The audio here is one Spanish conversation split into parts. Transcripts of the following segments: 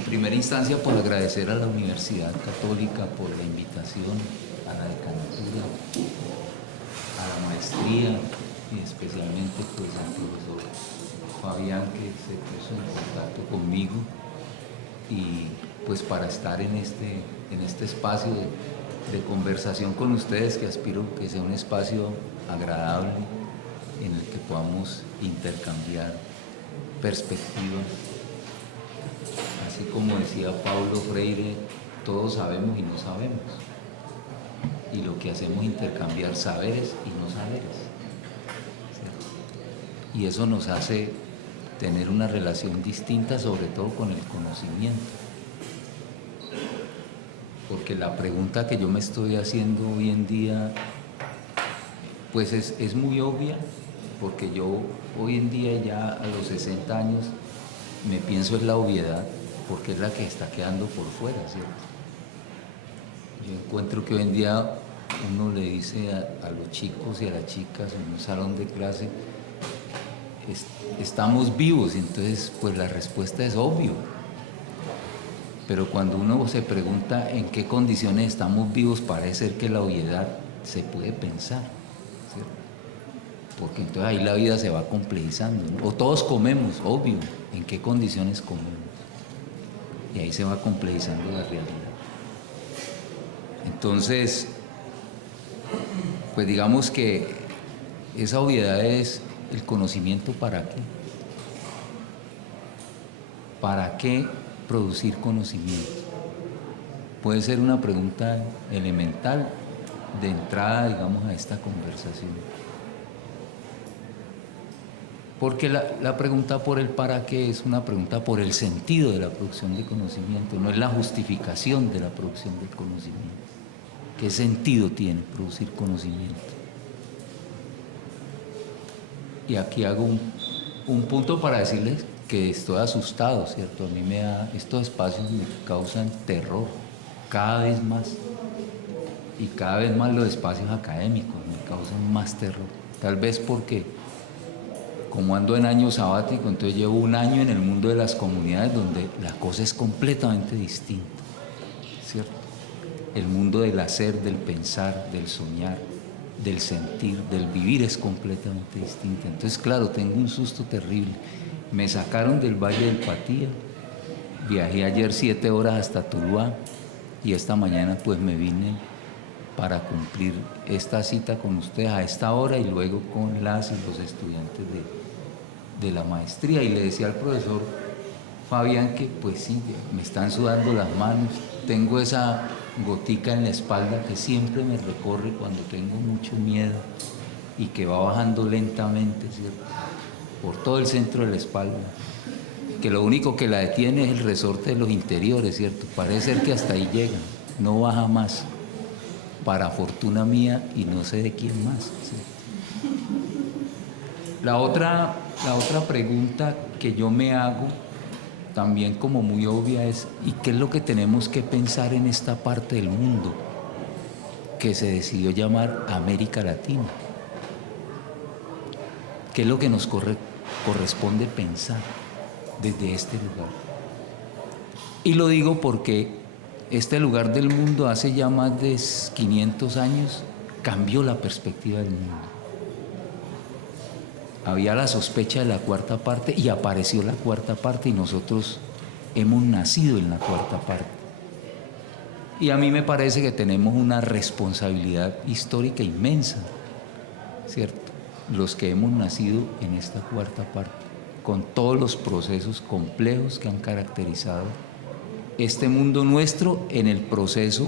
primera instancia por agradecer a la Universidad Católica por la invitación, a la decanatura, a la maestría y especialmente pues al profesor Fabián, que se puso en contacto conmigo, y pues para estar en este espacio de conversación con ustedes, que aspiro que sea un espacio agradable en el que podamos intercambiar perspectivas. Así como decía Paulo Freire, todos sabemos y no sabemos, y lo que hacemos es intercambiar saberes y no saberes, ¿cierto? Y eso nos hace tener una relación distinta, sobre todo con el conocimiento, porque la pregunta que yo me estoy haciendo hoy en día pues es muy obvia, porque yo hoy en día ya a los 60 años me pienso en la obviedad, porque es la que está quedando por fuera, ¿cierto? Yo encuentro que hoy en día uno le dice a los chicos y a las chicas en un salón de clase, estamos vivos, y entonces pues la respuesta es obvio. Pero cuando uno se pregunta en qué condiciones estamos vivos, parece ser que la obviedad se puede pensar, ¿cierto? Porque entonces ahí la vida se va complejizando, ¿no? O todos comemos, obvio, ¿en qué condiciones comemos? Y ahí se va complejizando la realidad. Entonces, pues digamos que esa obviedad es el conocimiento. ¿Para qué? ¿Para qué producir conocimiento? Puede ser una pregunta elemental de entrada, digamos, a esta conversación. Porque la pregunta por el para qué es una pregunta por el sentido de la producción de conocimiento, no es la justificación de la producción del conocimiento. ¿Qué sentido tiene producir conocimiento? Y aquí hago un punto para decirles que estoy asustado, ¿cierto? A mí estos espacios me causan terror cada vez más, y cada vez más los espacios académicos me causan más terror, tal vez porque como ando en año sabático, entonces llevo un año en el mundo de las comunidades donde la cosa es completamente distinta, ¿cierto? El mundo del hacer, del pensar, del soñar, del sentir, del vivir es completamente distinto. Entonces, claro, tengo un susto terrible. Me sacaron del Valle del Patía, viajé ayer 7 horas hasta Tuluá, y esta mañana pues me vine para cumplir esta cita con ustedes a esta hora, y luego con las y los estudiantes de la maestría. Y le decía al profesor Fabián que pues sí, me están sudando las manos, tengo esa gotica en la espalda que siempre me recorre cuando tengo mucho miedo y que va bajando lentamente, ¿cierto?, por todo el centro de la espalda, que lo único que la detiene es el resorte de los interiores, ¿cierto? Parece ser que hasta ahí llega, no baja más, para fortuna mía y no sé de quién más, ¿cierto? La otra pregunta que yo me hago, también como muy obvia, es ¿y qué es lo que tenemos que pensar en esta parte del mundo que se decidió llamar América Latina? ¿Qué es lo que nos corresponde pensar desde este lugar? Y lo digo porque este lugar del mundo hace ya más de 500 años cambió la perspectiva del mundo. Había la sospecha de la cuarta parte y apareció la cuarta parte, y nosotros hemos nacido en la cuarta parte. Y a mí me parece que tenemos una responsabilidad histórica inmensa, ¿cierto?, los que hemos nacido en esta cuarta parte, con todos los procesos complejos que han caracterizado este mundo nuestro en el proceso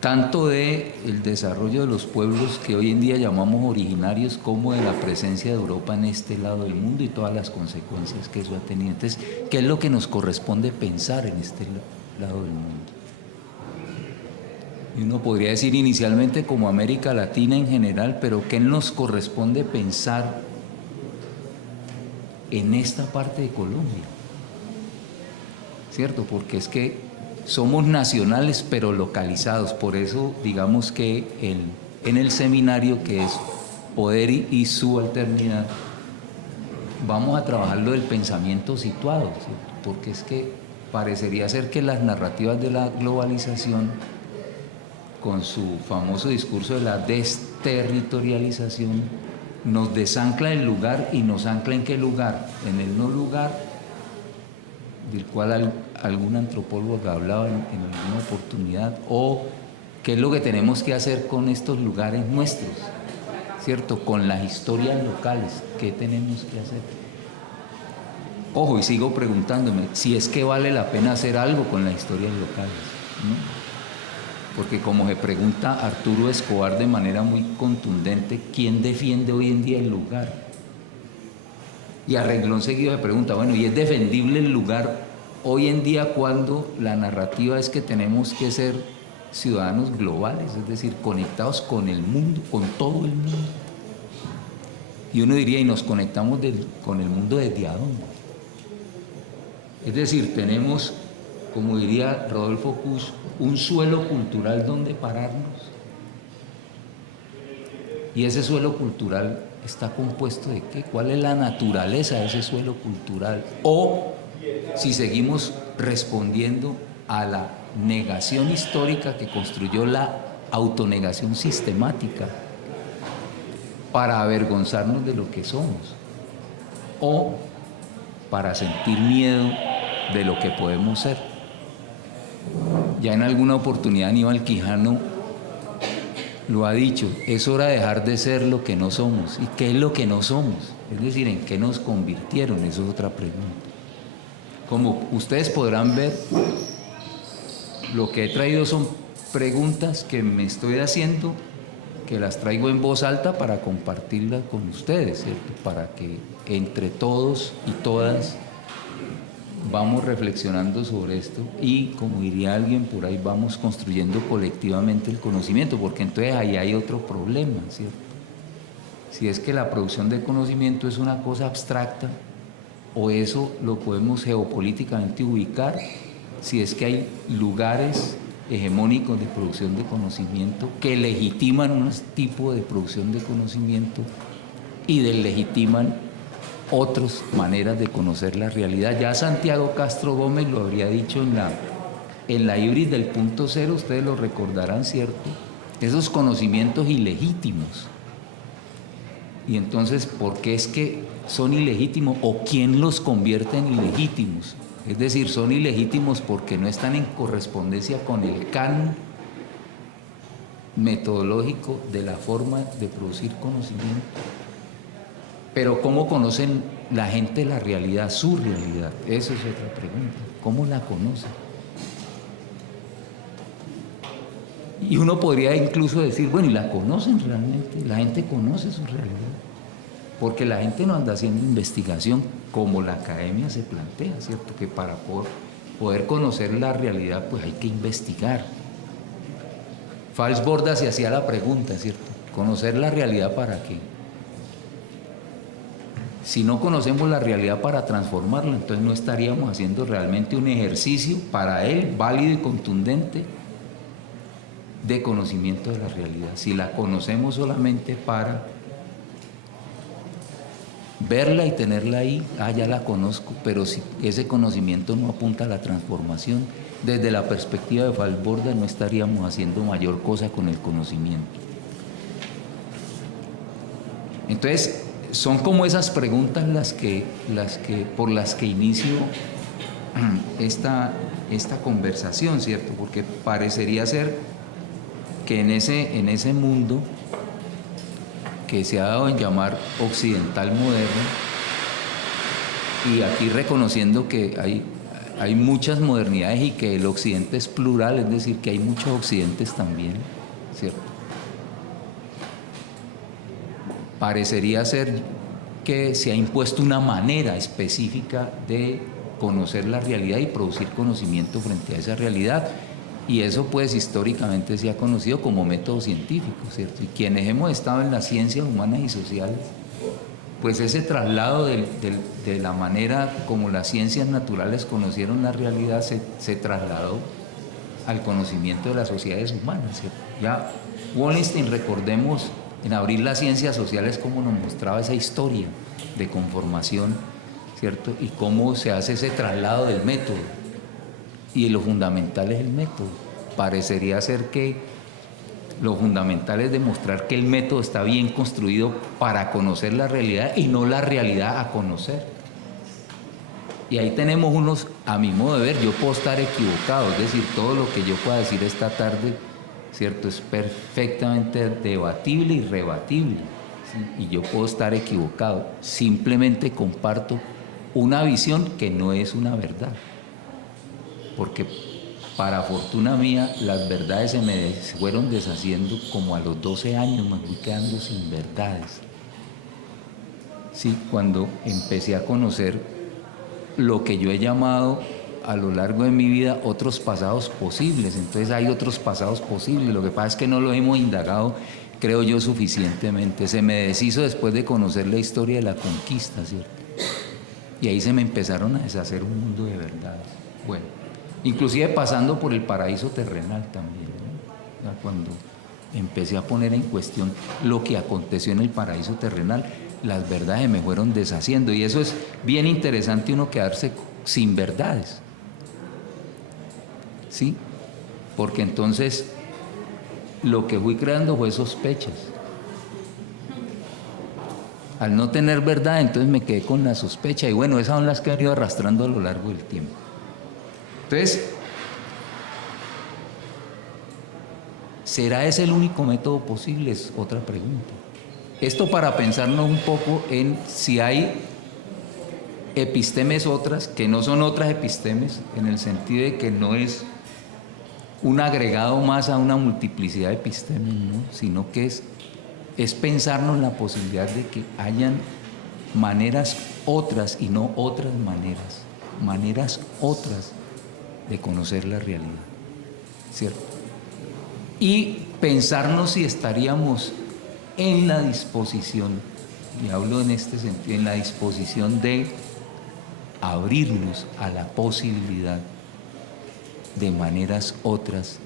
tanto del desarrollo de los pueblos que hoy en día llamamos originarios, como de la presencia de Europa en este lado del mundo y todas las consecuencias que eso ha tenido. Entonces, ¿qué es lo que nos corresponde pensar en este lado del mundo? Y uno podría decir inicialmente como América Latina en general, pero ¿qué nos corresponde pensar en esta parte de Colombia? ¿Cierto? Porque es que somos nacionales pero localizados. Por eso digamos que en el seminario, que es Poder y Subalternidad, vamos a trabajar lo del pensamiento situado, ¿cierto? porque es que parecería ser que las narrativas de la globalización, con su famoso discurso de la desterritorialización, nos desancla el lugar y nos ancla en qué lugar, en el no lugar, del cual algún antropólogo hablaba en alguna oportunidad, o qué es lo que tenemos que hacer con estos lugares nuestros, ¿cierto? Con las historias locales, ¿qué tenemos que hacer? Ojo, y sigo preguntándome si es que vale la pena hacer algo con las historias locales, ¿no? Porque como se pregunta Arturo Escobar de manera muy contundente, ¿quién defiende hoy en día el lugar? Y a renglón seguido se pregunta, bueno, ¿y es defendible el lugar hoy en día cuando la narrativa es que tenemos que ser ciudadanos globales, es decir, conectados con el mundo, con todo el mundo? Y uno diría, ¿y nos conectamos con el mundo desde a dónde? Es decir, tenemos, como diría Rodolfo Kusch, un suelo cultural donde pararnos. Y ese suelo cultural está compuesto de ¿qué? ¿Cuál es la naturaleza de ese suelo cultural? O si seguimos respondiendo a la negación histórica que construyó la autonegación sistemática para avergonzarnos de lo que somos, o para sentir miedo de lo que podemos ser. Ya en alguna oportunidad Aníbal Quijano lo ha dicho, es hora de dejar de ser lo que no somos. ¿Y qué es lo que no somos? Es decir, ¿en qué nos convirtieron? Eso es otra pregunta. Como ustedes podrán ver, lo que he traído son preguntas que me estoy haciendo, que las traigo en voz alta para compartirlas con ustedes, ¿cierto? Para que entre todos y todas vamos reflexionando sobre esto y, como diría alguien por ahí, vamos construyendo colectivamente el conocimiento, porque entonces ahí hay otro problema, ¿cierto? Si es que la producción de conocimiento es una cosa abstracta, o eso lo podemos geopolíticamente ubicar, si es que hay lugares hegemónicos de producción de conocimiento que legitiman un tipo de producción de conocimiento y deslegitiman otras maneras de conocer la realidad. Ya Santiago Castro Gómez lo habría dicho en la híbrida del punto cero, ustedes lo recordarán, ¿cierto? Esos conocimientos ilegítimos. Y entonces, ¿por qué es que son ilegítimos o quién los convierte en ilegítimos? Es decir, son ilegítimos porque no están en correspondencia con el canon metodológico de la forma de producir conocimiento. Pero ¿cómo conocen la gente la realidad, su realidad? Eso es otra pregunta. ¿Cómo la conocen? Y uno podría incluso decir, bueno, ¿y la conocen realmente? La gente conoce su realidad. Porque la gente no anda haciendo investigación como la academia se plantea, ¿cierto? Que para poder conocer la realidad, pues hay que investigar. Fals Borda se hacía la pregunta, ¿cierto? ¿Conocer la realidad para qué? Si no conocemos la realidad para transformarla, entonces no estaríamos haciendo realmente un ejercicio para él válido y contundente de conocimiento de la realidad. Si la conocemos solamente para verla y tenerla ahí, ya la conozco, pero si ese conocimiento no apunta a la transformación, desde la perspectiva de Fals Borda no estaríamos haciendo mayor cosa con el conocimiento. Entonces, son como esas preguntas por las que inicio esta conversación, ¿cierto? Porque parecería ser que en ese mundo que se ha dado en llamar occidental moderno, y aquí reconociendo que hay muchas modernidades y que el occidente es plural, es decir, que hay muchos occidentes también, ¿cierto? Parecería ser que se ha impuesto una manera específica de conocer la realidad y producir conocimiento frente a esa realidad, y eso pues históricamente se ha conocido como método científico, ¿cierto? Y quienes hemos estado en las ciencias humanas y sociales, pues ese traslado de la manera como las ciencias naturales conocieron la realidad se trasladó al conocimiento de las sociedades humanas, ¿cierto? Ya Wallenstein, recordemos, en Abrir las ciencias sociales, como nos mostraba esa historia de conformación, ¿cierto? Y cómo se hace ese traslado del método. Y lo fundamental es el método. Parecería ser que lo fundamental es demostrar que el método está bien construido para conocer la realidad y no la realidad a conocer. Y ahí tenemos unos, a mi modo de ver, yo puedo estar equivocado, es decir, todo lo que yo pueda decir esta tarde, ¿cierto? Es perfectamente debatible y rebatible, ¿sí? Y yo puedo estar equivocado, simplemente comparto una visión que no es una verdad, porque para fortuna mía las verdades se me fueron deshaciendo como a los 12 años, me fui quedando sin verdades, ¿sí? Cuando empecé a conocer lo que yo he llamado a lo largo de mi vida otros pasados posibles. Entonces hay otros pasados posibles, lo que pasa es que no lo hemos indagado, creo yo, suficientemente. Se me deshizo después de conocer la historia de la conquista, ¿cierto? Y ahí se me empezaron a deshacer un mundo de verdades. Bueno, inclusive pasando por el paraíso terrenal también, ¿no? Cuando empecé a poner en cuestión lo que aconteció en el paraíso terrenal, las verdades me fueron deshaciendo, y eso es bien interesante, uno quedarse sin verdades, ¿sí? Porque entonces lo que fui creando fue sospechas. Al no tener verdad, entonces me quedé con la sospecha, y bueno, esas son las que he ido arrastrando a lo largo del tiempo. Entonces, ¿será ese el único método posible? Es otra pregunta. Esto para pensarnos un poco en si hay epistemes otras, que no son otras epistemes, en el sentido de que no es un agregado más a una multiplicidad de epistemes, ¿no? Sino que es pensarnos la posibilidad de que hayan maneras otras y no otras maneras otras de conocer la realidad, ¿cierto? Y pensarnos si estaríamos en la disposición, y hablo en este sentido, en la disposición de abrirnos a la posibilidad de maneras otras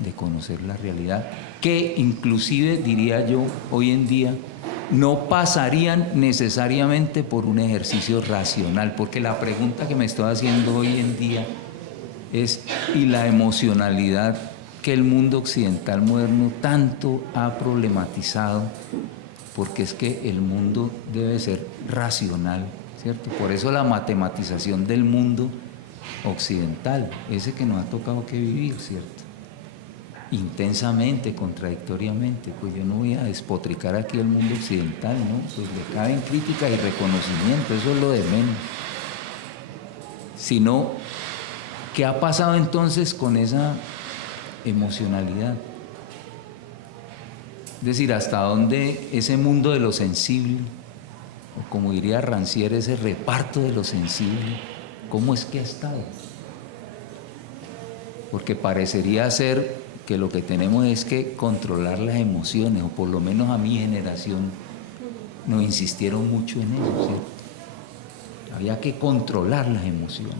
de conocer la realidad, que inclusive, diría yo, hoy en día no pasarían necesariamente por un ejercicio racional, porque la pregunta que me estoy haciendo hoy en día es, ¿y la emocionalidad que el mundo occidental moderno tanto ha problematizado? Porque es que el mundo debe ser racional, ¿cierto? Por eso la matematización del mundo occidental, ese que nos ha tocado que vivir, ¿cierto? Intensamente, contradictoriamente. Pues yo no voy a despotricar aquí el mundo occidental, ¿no? Pues le caben críticas y reconocimiento, eso es lo de menos. Sino, ¿qué ha pasado entonces con esa emocionalidad? Es decir, hasta dónde ese mundo de lo sensible, o como diría Rancière, ese reparto de lo sensible, ¿cómo es que ha estado? Porque parecería ser que lo que tenemos es que controlar las emociones, o por lo menos a mi generación nos insistieron mucho en eso, ¿cierto? Había que controlar las emociones,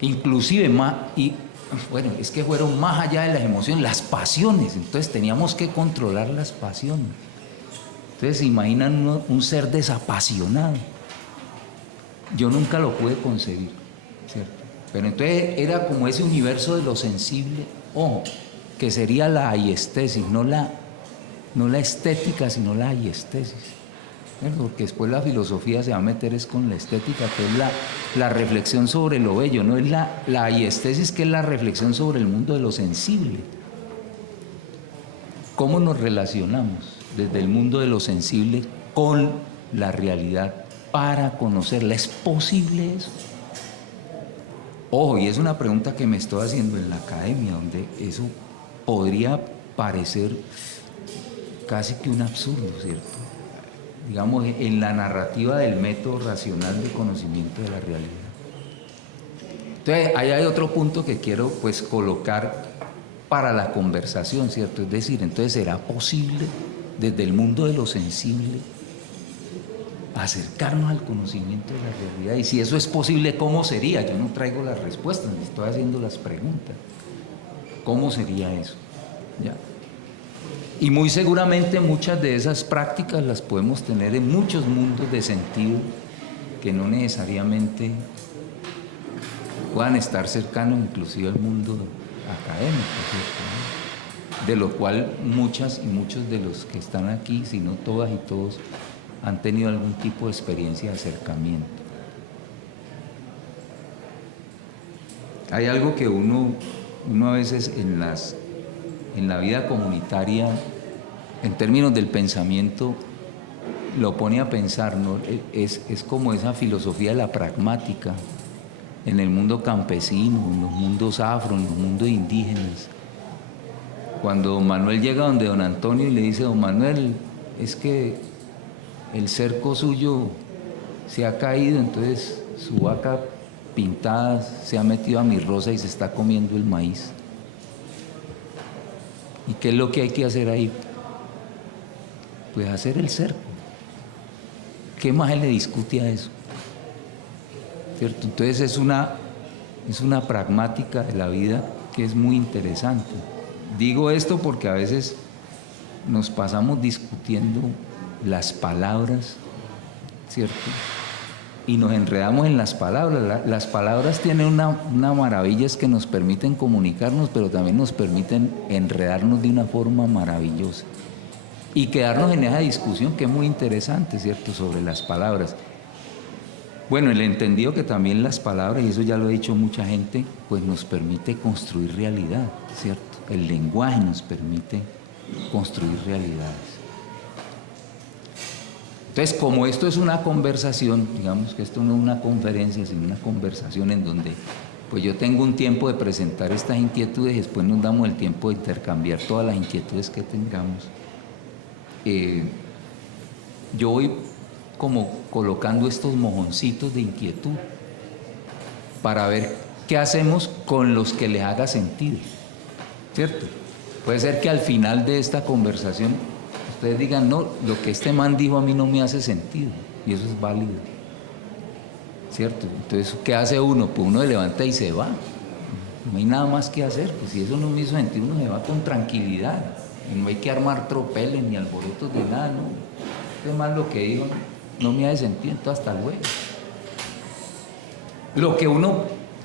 inclusive más, y bueno, es que fueron más allá de las emociones, las pasiones. Entonces teníamos que controlar las pasiones. Entonces se imaginan un ser desapasionado. Yo nunca lo pude concebir, ¿cierto? Pero entonces era como ese universo de lo sensible, ojo, que sería la aiestesis, no la estética, sino la aiestesis. Porque después la filosofía se va a meter es con la estética, que es la reflexión sobre lo bello, no es la aiestesis, que es la reflexión sobre el mundo de lo sensible. ¿Cómo nos relacionamos desde el mundo de lo sensible con la realidad para conocerla? ¿Es posible eso? Ojo, y es una pregunta que me estoy haciendo en la academia, donde eso podría parecer casi que un absurdo, ¿cierto? Digamos, en la narrativa del método racional de conocimiento de la realidad. Entonces, ahí hay otro punto que quiero pues colocar para la conversación, ¿cierto? Es decir, entonces, ¿será posible desde el mundo de lo sensible acercarnos al conocimiento de la realidad? Y si eso es posible, ¿cómo sería? Yo no traigo las respuestas, me estoy haciendo las preguntas. ¿Cómo sería eso? ¿Ya? Y muy seguramente muchas de esas prácticas las podemos tener en muchos mundos de sentido que no necesariamente puedan estar cercanos inclusive al mundo académico, ¿cierto? De lo cual muchas y muchos de los que están aquí, si no todas y todos, han tenido algún tipo de experiencia de acercamiento. Hay algo que uno a veces en la vida comunitaria, en términos del pensamiento, lo pone a pensar, ¿no? Es como esa filosofía de la pragmática en el mundo campesino, en los mundos afro, en los mundos indígenas. Cuando don Manuel llega donde don Antonio y le dice: don Manuel, es que el cerco suyo se ha caído, entonces su vaca pintada se ha metido a mi rosa y se está comiendo el maíz. ¿Y qué es lo que hay que hacer ahí? Pues hacer el cerco. ¿Qué más él le discute a eso? ¿Cierto? Entonces es una pragmática de la vida que es muy interesante. Digo esto porque a veces nos pasamos discutiendo las palabras, ¿cierto? Y nos enredamos en las palabras. Las palabras tienen una maravilla, es que nos permiten comunicarnos, pero también nos permiten enredarnos de una forma maravillosa. Y quedarnos en esa discusión que es muy interesante, ¿cierto?, sobre las palabras. Bueno, el entendido que también las palabras, y eso ya lo ha dicho mucha gente, pues nos permite construir realidad, ¿cierto? El lenguaje nos permite construir realidades. Entonces, como esto es una conversación, digamos que esto no es una conferencia, sino una conversación en donde pues yo tengo un tiempo de presentar estas inquietudes y después nos damos el tiempo de intercambiar todas las inquietudes que tengamos. Yo voy como colocando estos mojoncitos de inquietud para ver qué hacemos con los que les haga sentido, ¿cierto? Puede ser que al final de esta conversación ustedes digan: no, lo que este man dijo a mí no me hace sentido, y eso es válido, ¿cierto? Entonces, ¿qué hace uno? Pues uno se levanta y se va, no hay nada más que hacer. Pues si eso no me hizo sentido, uno se va con tranquilidad, y no hay que armar tropeles ni alborotos de nada, ¿no? Este man lo que dijo no me hace sentido, entonces hasta luego. Lo que uno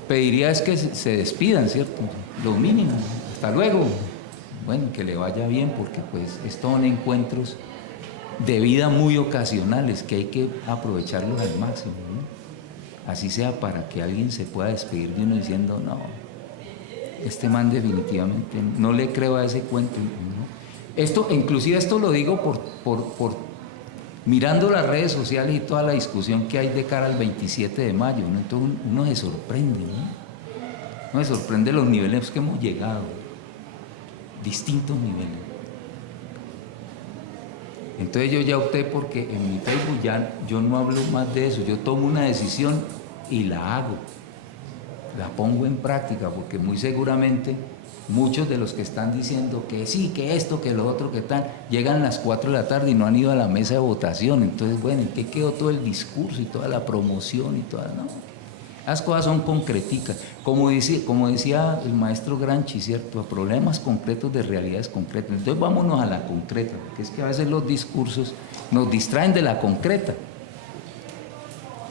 pediría es que se despidan, ¿cierto? Lo mínimo, hasta luego. Bueno, que le vaya bien, porque pues estos son encuentros de vida muy ocasionales que hay que aprovecharlos al máximo, ¿no? Así sea para que alguien se pueda despedir de uno diciendo: no, este man definitivamente no le creo a ese cuento, ¿no? Esto, inclusive esto lo digo por mirando las redes sociales y toda la discusión que hay de cara al 27 de mayo, ¿no? Entonces uno se sorprende, ¿no? Uno se sorprende los niveles que hemos llegado, distintos niveles. Entonces yo ya opté porque en mi Facebook ya yo no hablo más de eso, yo tomo una decisión y la hago, la pongo en práctica, porque muy seguramente muchos de los que están diciendo que sí, que esto, que lo otro, que tal, llegan a las 4 de la tarde y no han ido a la mesa de votación. Entonces, bueno, ¿en qué quedó todo el discurso y toda la promoción y toda? No, las cosas son concreticas. Como decía el maestro Gramsci, ¿cierto? A problemas concretos de realidades concretas. Entonces vámonos a la concreta, porque es que a veces los discursos nos distraen de la concreta.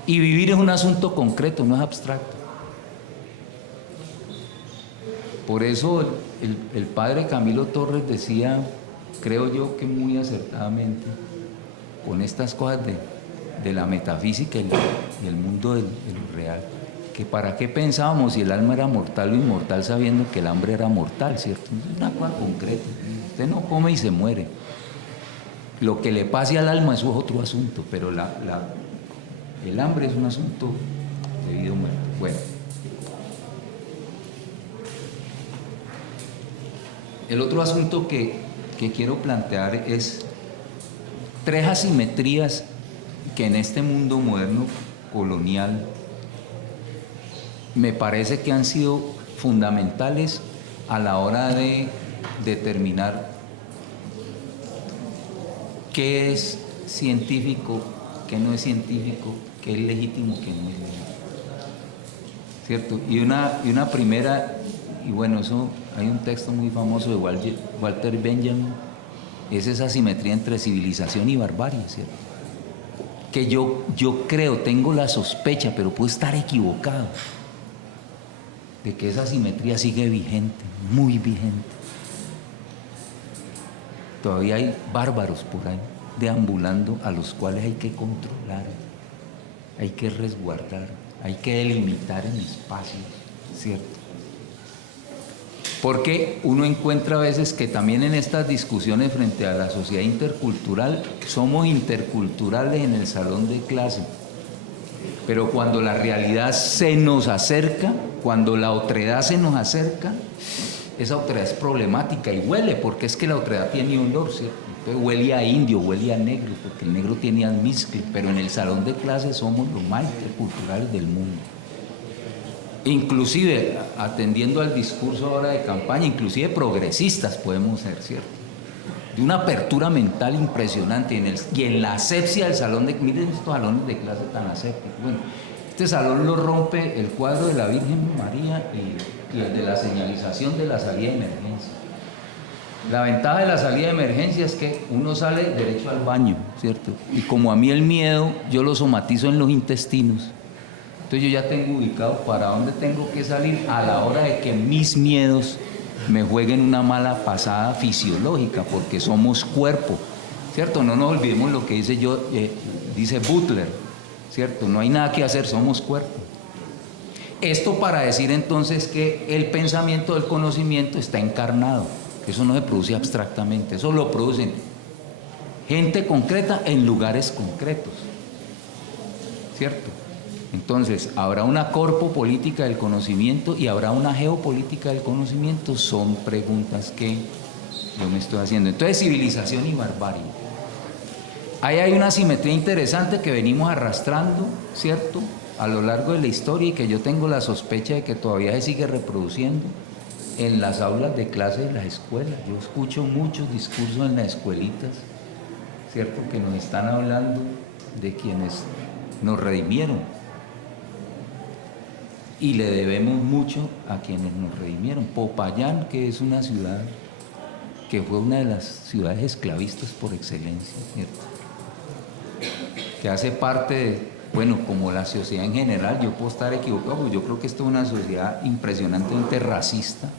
Y vivir es un asunto concreto, no es abstracto. Por eso el padre Camilo Torres decía, creo yo que muy acertadamente, con estas cosas de la metafísica y el mundo de lo real, que para qué pensábamos si el alma era mortal o inmortal sabiendo que el hambre era mortal, ¿cierto? Es una cosa concreta. Usted no come y se muere. Lo que le pase al alma, eso es otro asunto, pero el hambre es un asunto de vida o muerte. Bueno. El otro asunto que quiero plantear es 3 asimetrías que en este mundo moderno colonial me parece que han sido fundamentales a la hora de determinar qué es científico, qué no es científico, qué es legítimo, qué no es legítimo, ¿cierto? Y una primera, y bueno, eso hay un texto muy famoso de Walter Benjamin, es esa asimetría entre civilización y barbarie, ¿cierto? que yo creo, tengo la sospecha, pero puedo estar equivocado, de que esa asimetría sigue vigente, muy vigente. Todavía hay bárbaros por ahí deambulando a los cuales hay que controlar, hay que resguardar, hay que delimitar en espacios, ¿cierto? Porque uno encuentra a veces que también en estas discusiones frente a la sociedad intercultural, somos interculturales en el salón de clase, pero cuando la realidad se nos acerca, cuando la otredad se nos acerca, esa otredad es problemática y huele, porque es que la otredad tiene olor, ¿cierto? Entonces huele a indio, huele a negro, porque el negro tiene almizcle, pero en el salón de clase somos los más interculturales del mundo. Inclusive, atendiendo al discurso ahora de campaña, inclusive progresistas podemos ser, ¿cierto? De una apertura mental impresionante y en la asepsia del salón de... Miren estos salones de clase tan asépticos. Bueno, este salón lo rompe el cuadro de la Virgen María y el de la señalización de la salida de emergencia. La ventaja de la salida de emergencia es que uno sale derecho al baño, ¿cierto? Y como a mí el miedo, yo lo somatizo en los intestinos. Entonces yo ya tengo ubicado para dónde tengo que salir a la hora de que mis miedos me jueguen una mala pasada fisiológica, porque somos cuerpo, ¿cierto? No nos olvidemos lo que dice Butler, ¿cierto? No hay nada que hacer, somos cuerpo. Esto para decir entonces que el pensamiento del conocimiento está encarnado, que eso no se produce abstractamente, eso lo producen gente concreta en lugares concretos, ¿cierto? Entonces, habrá una corpopolítica del conocimiento y habrá una geopolítica del conocimiento, son preguntas que yo me estoy haciendo. Entonces, civilización y barbarie. Ahí hay una simetría interesante que venimos arrastrando, ¿cierto?, a lo largo de la historia y que yo tengo la sospecha de que todavía se sigue reproduciendo en las aulas de clase de las escuelas. Yo escucho muchos discursos en las escuelitas, ¿cierto?, que nos están hablando de quienes nos redimieron. Y le debemos mucho a quienes nos redimieron. Popayán, que es una ciudad que fue una de las ciudades esclavistas por excelencia, ¿cierto?, que hace parte de, bueno, como la sociedad en general, yo puedo estar equivocado, porque yo creo que esto es una sociedad impresionantemente racista.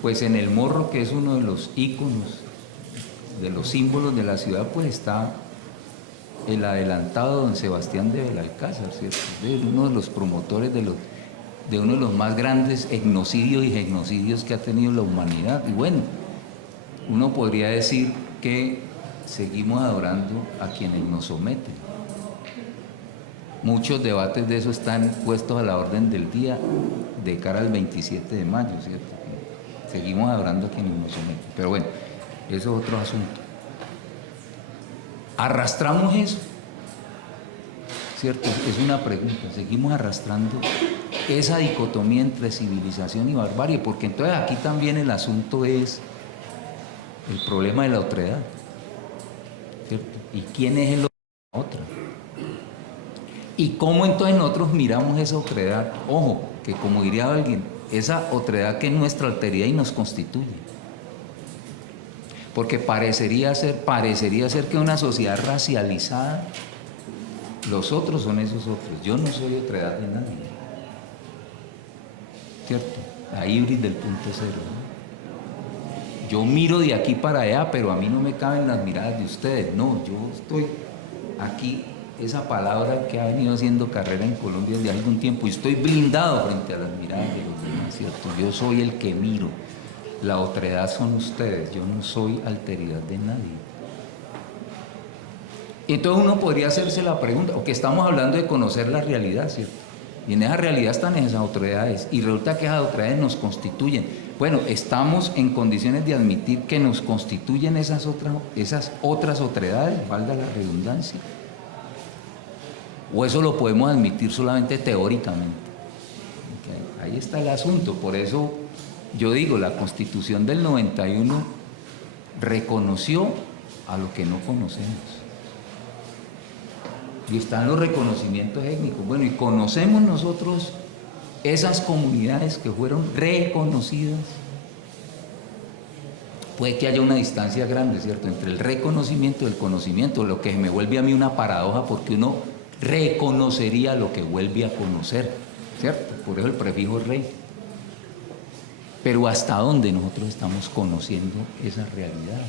Pues en el Morro, que es uno de los íconos, de los símbolos de la ciudad, pues está el adelantado don Sebastián de Belalcázar, ¿cierto? Uno de los promotores de uno de los más grandes etnocidios y genocidios que ha tenido la humanidad. Y bueno, uno podría decir que seguimos adorando a quienes nos someten. Muchos debates de eso están puestos a la orden del día de cara al 27 de mayo, ¿cierto? Seguimos adorando a quienes nos someten. Pero bueno, eso es otro asunto. ¿Arrastramos eso? ¿Cierto? Es una pregunta. Seguimos arrastrando esa dicotomía entre civilización y barbarie, porque entonces aquí también el asunto es el problema de la otredad, ¿cierto? ¿Y quién es el otro? La otra. ¿Y cómo entonces nosotros miramos esa otredad? Ojo, que como diría alguien, esa otredad que es nuestra alteridad y nos constituye. Porque parecería ser que una sociedad racializada, los otros son esos otros. Yo no soy otredad de nadie, ¿cierto? La híbrida del punto cero, ¿no? Yo miro de aquí para allá, pero a mí no me caben las miradas de ustedes. No, yo estoy aquí, esa palabra que ha venido haciendo carrera en Colombia desde algún tiempo, y estoy blindado frente a las miradas de los demás, ¿cierto? Yo soy el que miro. La otredad son ustedes, yo no soy alteridad de nadie. Entonces uno podría hacerse la pregunta, porque estamos hablando de conocer la realidad, ¿cierto? Y en esa realidad están esas otredades, y resulta que esas otredades nos constituyen. Bueno, ¿estamos en condiciones de admitir que nos constituyen esas otras otredades, valga la redundancia? ¿O eso lo podemos admitir solamente teóricamente? Okay. Ahí está el asunto, por eso yo digo, la Constitución del 91 reconoció a lo que no conocemos. Y están los reconocimientos étnicos. Bueno, y conocemos nosotros esas comunidades que fueron reconocidas puede que haya una distancia grande, ¿cierto?, entre el reconocimiento y el conocimiento, lo que me vuelve a mí una paradoja, porque uno reconocería lo que vuelve a conocer, ¿cierto? Por eso el prefijo rey. Pero ¿hasta dónde nosotros estamos conociendo esa realidad?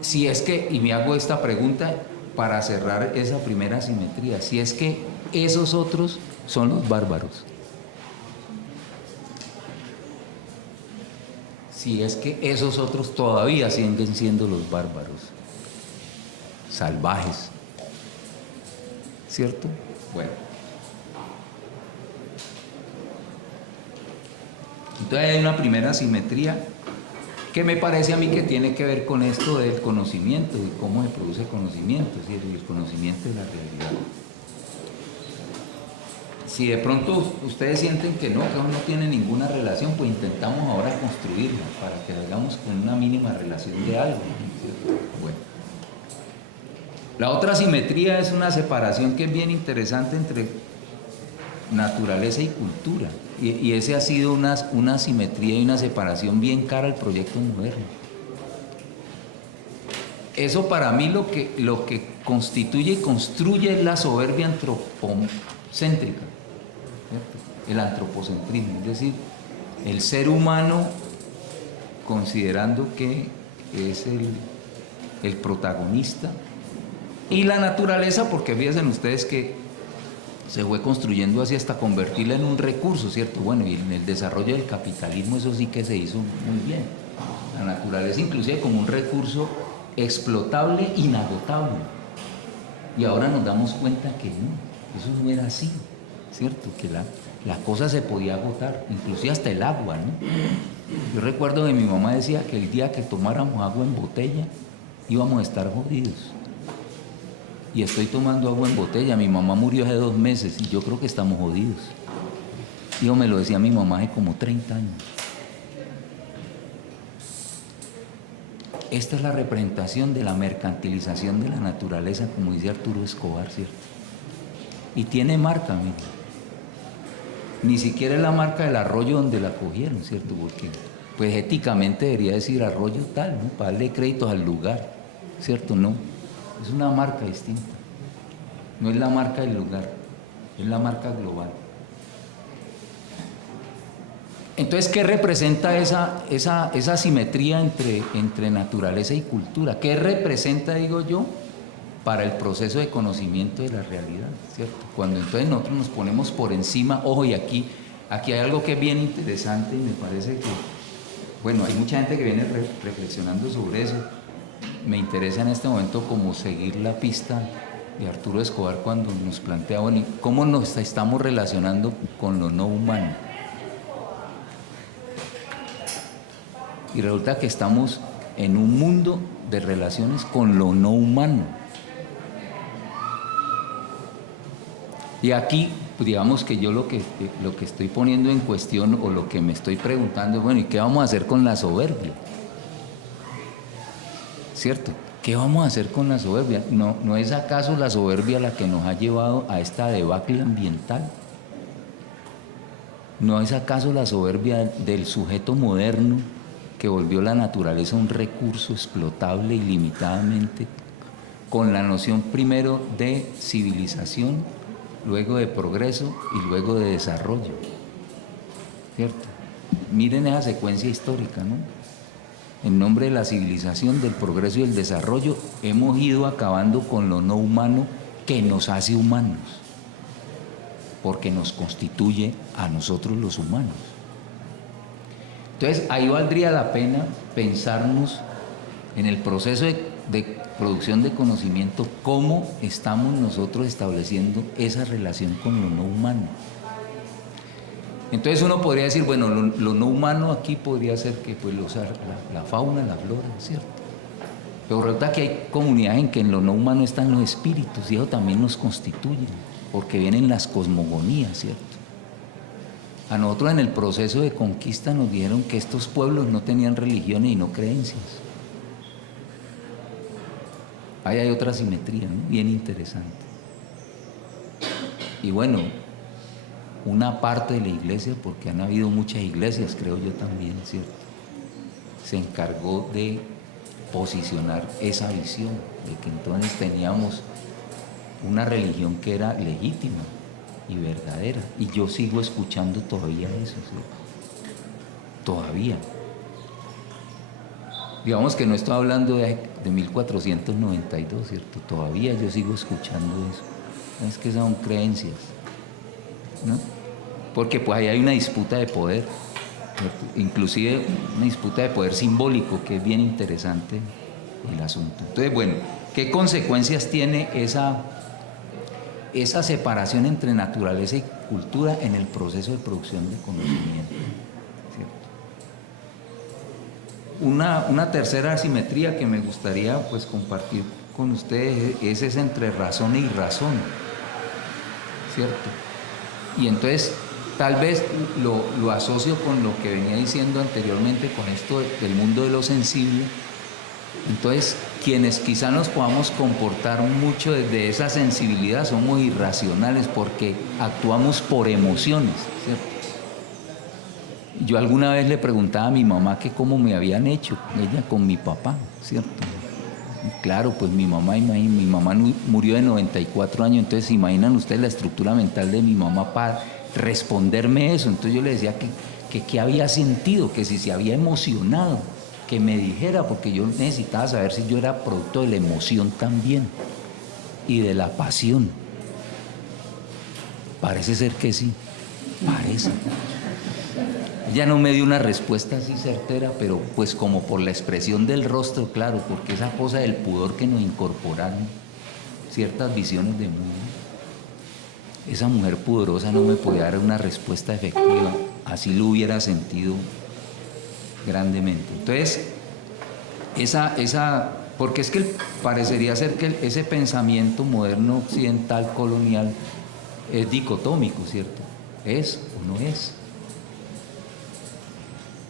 Si es que, y me hago esta pregunta para cerrar esa primera simetría, si es que esos otros son los bárbaros, si es que esos otros todavía siguen siendo los bárbaros, salvajes, ¿cierto? Bueno, entonces hay una primera simetría que me parece a mí que tiene que ver con esto del conocimiento y cómo se produce conocimiento, es decir, el conocimiento de la realidad. Si de pronto ustedes sienten que no tiene ninguna relación, pues intentamos ahora construirla para que la hagamos con una mínima relación de algo, ¿cierto? Bueno. La otra simetría es una separación que es bien interesante entre naturaleza y cultura, y ese ha sido una simetría y una separación bien cara al proyecto moderno. Eso para mí lo que constituye y construye es la soberbia antropocéntrica, ¿cierto? El antropocentrismo, es decir, el ser humano considerando que es el protagonista, y la naturaleza, porque fíjense ustedes que se fue construyendo así hasta convertirla en un recurso, ¿cierto? Bueno, y en el desarrollo del capitalismo eso sí que se hizo muy bien. La naturaleza inclusive como un recurso explotable, inagotable. Y ahora nos damos cuenta que no, eso no era así, ¿cierto? Que la cosa se podía agotar, inclusive hasta el agua, ¿no? Yo recuerdo que mi mamá decía que el día que tomáramos agua en botella íbamos a estar jodidos. Y estoy tomando agua en botella. Mi mamá murió hace 2 meses y yo creo que estamos jodidos. Yo me lo decía mi mamá hace como 30 años. Esta es la representación de la mercantilización de la naturaleza, como dice Arturo Escobar, ¿cierto? Y tiene marca, mira. Ni siquiera es la marca del arroyo donde la cogieron, ¿cierto? Porque pues éticamente debería decir arroyo tal, ¿no? Para darle créditos al lugar, ¿cierto? No. Es una marca distinta. No es la marca del lugar, es la marca global. Entonces, ¿qué representa esa simetría entre naturaleza y cultura? ¿Qué representa, digo yo, para el proceso de conocimiento de la realidad, ¿cierto? Cuando entonces nosotros nos ponemos por encima, ojo, y aquí hay algo que es bien interesante y me parece que, bueno, hay mucha gente que viene reflexionando sobre eso. Me interesa en este momento como seguir la pista de Arturo Escobar cuando nos plantea, bueno, ¿cómo nos estamos relacionando con lo no humano? Y resulta que estamos en un mundo de relaciones con lo no humano. Y aquí, digamos que yo lo que estoy poniendo en cuestión o lo que me estoy preguntando es, bueno, ¿y qué vamos a hacer con la soberbia? ¿Cierto? ¿Qué vamos a hacer con la soberbia? ¿No es acaso la soberbia la que nos ha llevado a esta debacle ambiental? ¿No es acaso la soberbia del sujeto moderno que volvió la naturaleza un recurso explotable ilimitadamente, con la noción primero de civilización, luego de progreso y luego de desarrollo? ¿Cierto? Miren esa secuencia histórica, ¿no? En nombre de la civilización, del progreso y del desarrollo, hemos ido acabando con lo no humano que nos hace humanos, porque nos constituye a nosotros los humanos. Entonces, ahí valdría la pena pensarnos en el proceso de producción de conocimiento, cómo estamos nosotros estableciendo esa relación con lo no humano. Entonces uno podría decir, bueno, lo no humano aquí podría ser que pues la fauna, la flora, ¿cierto? Pero resulta que hay comunidades en que en lo no humano están los espíritus y eso también nos constituye, porque vienen las cosmogonías, ¿cierto? A nosotros en el proceso de conquista nos dijeron que estos pueblos no tenían religiones y no creencias. Ahí hay otra simetría, ¿no? Bien interesante. Y bueno, una parte de la iglesia, porque han habido muchas iglesias, creo yo también, ¿cierto? Se encargó de posicionar esa visión, de que entonces teníamos una religión que era legítima y verdadera. Y yo sigo escuchando todavía eso, ¿cierto? Todavía. Digamos que no estoy hablando de 1492, ¿cierto? Todavía yo sigo escuchando eso. No es que son creencias, ¿no? Porque pues ahí hay una disputa de poder, ¿cierto? Inclusive una disputa de poder simbólico, que es bien interesante el asunto. Entonces, bueno, ¿qué consecuencias tiene esa separación entre naturaleza y cultura en el proceso de producción de conocimiento? Una tercera asimetría que me gustaría pues compartir con ustedes es esa entre razón e irrazón, ¿cierto? Y entonces tal vez lo asocio con lo que venía diciendo anteriormente, con esto del mundo de lo sensible. Entonces, quienes quizá nos podamos comportar mucho desde esa sensibilidad somos irracionales porque actuamos por emociones, ¿cierto? Yo alguna vez le preguntaba a mi mamá que cómo me habían hecho, ella con mi papá, ¿cierto? Y claro, pues mi mamá murió de 94 años, entonces imaginan ustedes la estructura mental de mi mamá para responderme eso. Entonces yo le decía que había sentido, que si se había emocionado, que me dijera, porque yo necesitaba saber si yo era producto de la emoción también y de la pasión. Parece ser que sí, parece. Ella no me dio una respuesta así certera, pero pues como por la expresión del rostro, claro, porque esa cosa del pudor que nos incorporaron ciertas visiones de mundo, esa mujer pudorosa no me podía dar una respuesta efectiva, así lo hubiera sentido grandemente. Entonces, porque es que parecería ser que ese pensamiento moderno occidental colonial es dicotómico, ¿cierto? ¿Es o no es?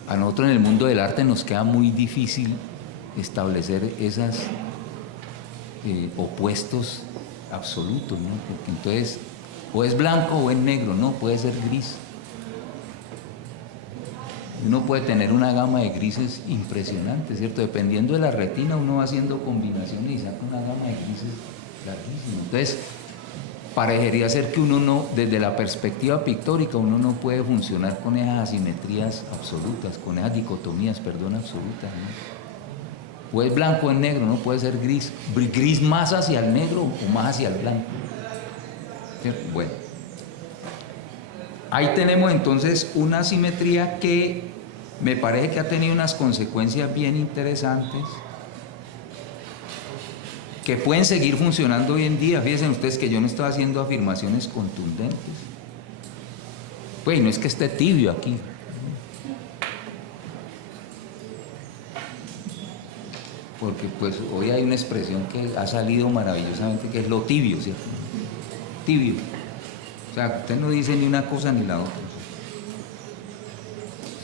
A nosotros en el mundo del arte nos queda muy difícil establecer esos opuestos absolutos, ¿no? Porque entonces o es blanco o es negro, no, puede ser gris. Uno puede tener una gama de grises impresionante, ¿cierto? Dependiendo de la retina uno va haciendo combinaciones y saca una gama de grises larguísima. Entonces, parecería ser que uno no, desde la perspectiva pictórica, uno no puede funcionar con esas asimetrías absolutas, con esas dicotomías, absolutas, ¿no? O es blanco o es negro, no puede ser gris. Gris más hacia el negro o más hacia el blanco. ¿Cierto? Bueno. Ahí tenemos entonces una asimetría que me parece que ha tenido unas consecuencias bien interesantes, que pueden seguir funcionando hoy en día. Fíjense ustedes que yo no estoy haciendo afirmaciones contundentes. Pues no es que esté tibio aquí. Porque pues hoy hay una expresión que ha salido maravillosamente, que es lo tibio, ¿cierto? Tibio. O sea, usted no dice ni una cosa ni la otra.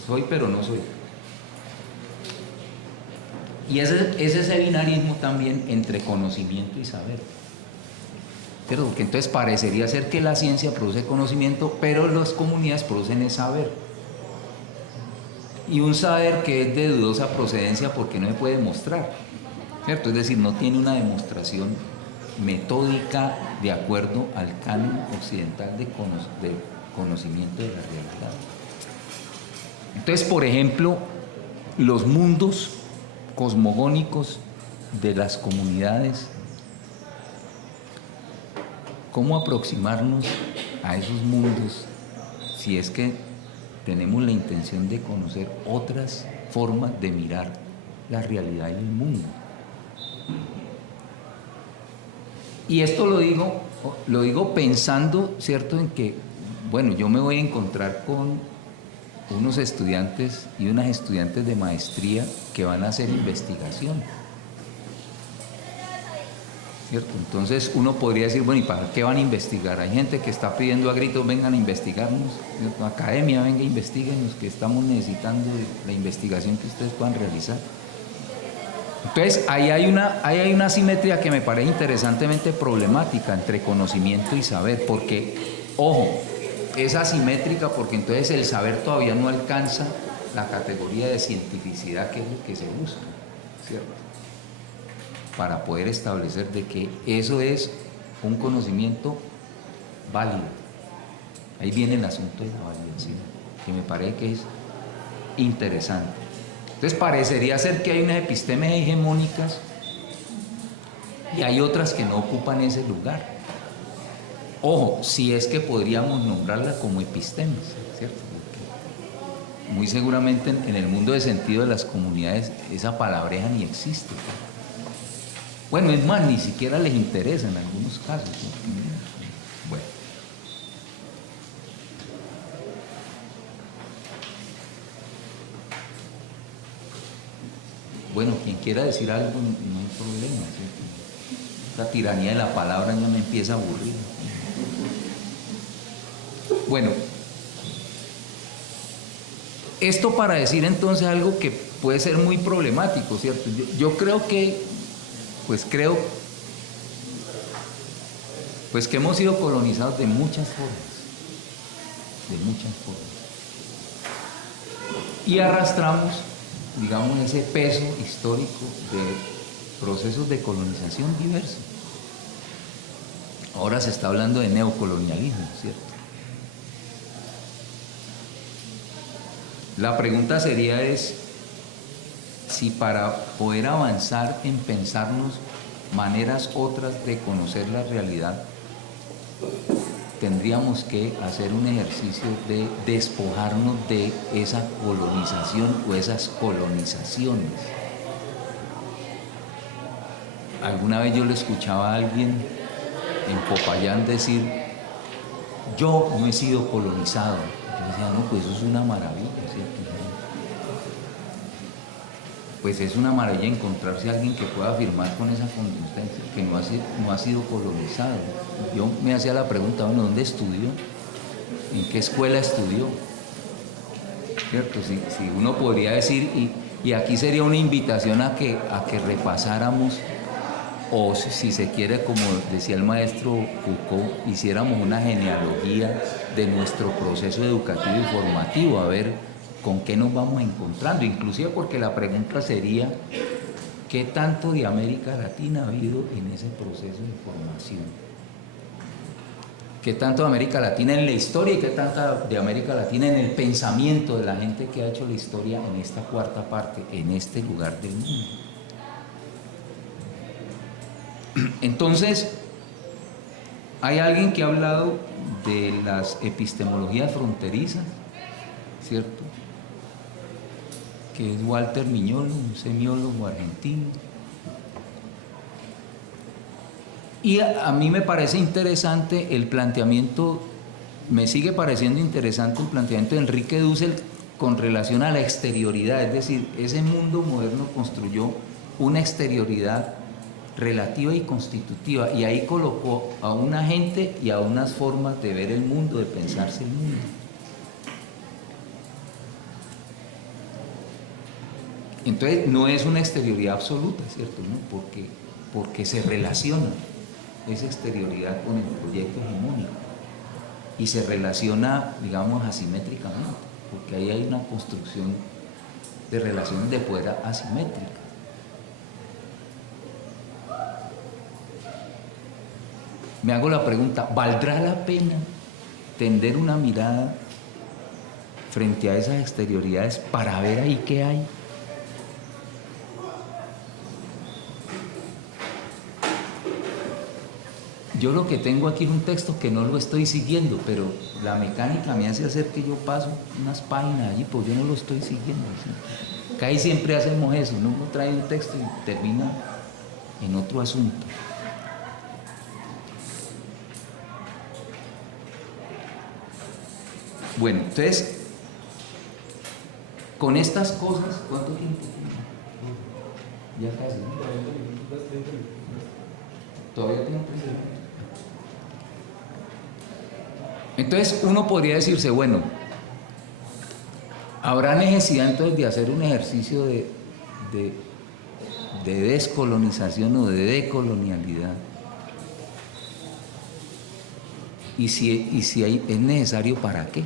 Soy pero no soy. Y ese es el binarismo también entre conocimiento y saber. ¿Cierto? Porque entonces parecería ser que la ciencia produce conocimiento, pero las comunidades producen el saber. Y un saber que es de dudosa procedencia porque no se puede demostrar, ¿cierto? Es decir, no tiene una demostración metódica de acuerdo al canon occidental de conocimiento de la realidad. Entonces, por ejemplo, los mundos cosmogónicos de las comunidades, ¿cómo aproximarnos a esos mundos si es que tenemos la intención de conocer otras formas de mirar la realidad y el mundo? Y esto lo digo pensando, ¿cierto?, en que, bueno, yo me voy a encontrar con unos estudiantes y unas estudiantes de maestría que van a hacer investigación, ¿cierto? Entonces uno podría decir, bueno, ¿y para qué van a investigar? Hay gente que está pidiendo a gritos, vengan a investigarnos, ¿cierto? Academia, venga, investiguenos, que estamos necesitando la investigación que ustedes puedan realizar. Entonces, ahí hay una asimetría que me parece interesantemente problemática entre conocimiento y saber, porque, ojo, es asimétrica porque entonces el saber todavía no alcanza la categoría de cientificidad que es lo que se busca, ¿cierto? Para poder establecer de que eso es un conocimiento válido. Ahí viene el asunto de la validación, que me parece que es interesante. Entonces parecería ser que hay unas epistemes hegemónicas y hay otras que no ocupan ese lugar. Ojo, si es que podríamos nombrarla como epistemes, ¿cierto? Porque muy seguramente en el mundo de sentido de las comunidades esa palabreja ni existe. Bueno, es más, ni siquiera les interesa en algunos casos, ¿no? Bueno. Bueno, quien quiera decir algo, no hay problema, ¿cierto? La tiranía de la palabra ya me empieza a aburrir. Bueno, esto para decir entonces algo que puede ser muy problemático, ¿cierto? Yo creo que, pues que hemos sido colonizados de muchas formas, y arrastramos, digamos, ese peso histórico de procesos de colonización diversos. Ahora se está hablando de neocolonialismo, ¿cierto? La pregunta sería si para poder avanzar en pensarnos maneras otras de conocer la realidad, tendríamos que hacer un ejercicio de despojarnos de esa colonización o esas colonizaciones. Alguna vez yo le escuchaba a alguien en Popayán decir: yo no he sido colonizado. Yo decía: no, pues eso es una maravilla, ¿cierto? Pues es una maravilla encontrarse a alguien que pueda afirmar con esa consistencia que no ha sido colonizado. Yo me hacía la pregunta: bueno, ¿dónde estudió? ¿En qué escuela estudió? ¿Cierto? Si uno podría decir, y aquí sería una invitación a que repasáramos, o si se quiere, como decía el maestro Foucault, hiciéramos una genealogía de nuestro proceso educativo y formativo, a ver con qué nos vamos encontrando, inclusive porque la pregunta sería: ¿qué tanto de América Latina ha habido en ese proceso de formación? ¿Qué tanto de América Latina en la historia y qué tanto de América Latina en el pensamiento de la gente que ha hecho la historia en esta cuarta parte, en este lugar del mundo? Entonces, hay alguien que ha hablado de las epistemologías fronterizas, ¿cierto? Que es Walter Miñolo, un semiólogo argentino. Y a mí me parece interesante el planteamiento, me sigue pareciendo interesante el planteamiento de Enrique Dussel con relación a la exterioridad, es decir, ese mundo moderno construyó una exterioridad relativa y constitutiva, y ahí colocó a una gente y a unas formas de ver el mundo, de pensarse el mundo. Entonces no es una exterioridad absoluta, ¿cierto? ¿No? Porque se relaciona esa exterioridad con el proyecto hegemónico y se relaciona, digamos, asimétricamente, porque ahí hay una construcción de relaciones de poder asimétricas. Me hago la pregunta: ¿valdrá la pena tender una mirada frente a esas exterioridades para ver ahí qué hay? Yo lo que tengo aquí es un texto que no lo estoy siguiendo, pero la mecánica me hace hacer que yo paso unas páginas allí, pues yo no lo estoy siguiendo, ¿sí? Acá ahí siempre hacemos eso, ¿no? Uno trae un texto y termina en otro asunto. Bueno, entonces, con estas cosas, ¿cuánto tiempo tiene? Ya casi, ¿no? Todavía tengo 30 minutos. Entonces uno podría decirse: bueno, habrá necesidad entonces de hacer un ejercicio de descolonización o de decolonialidad. Y si es necesario, ¿para qué?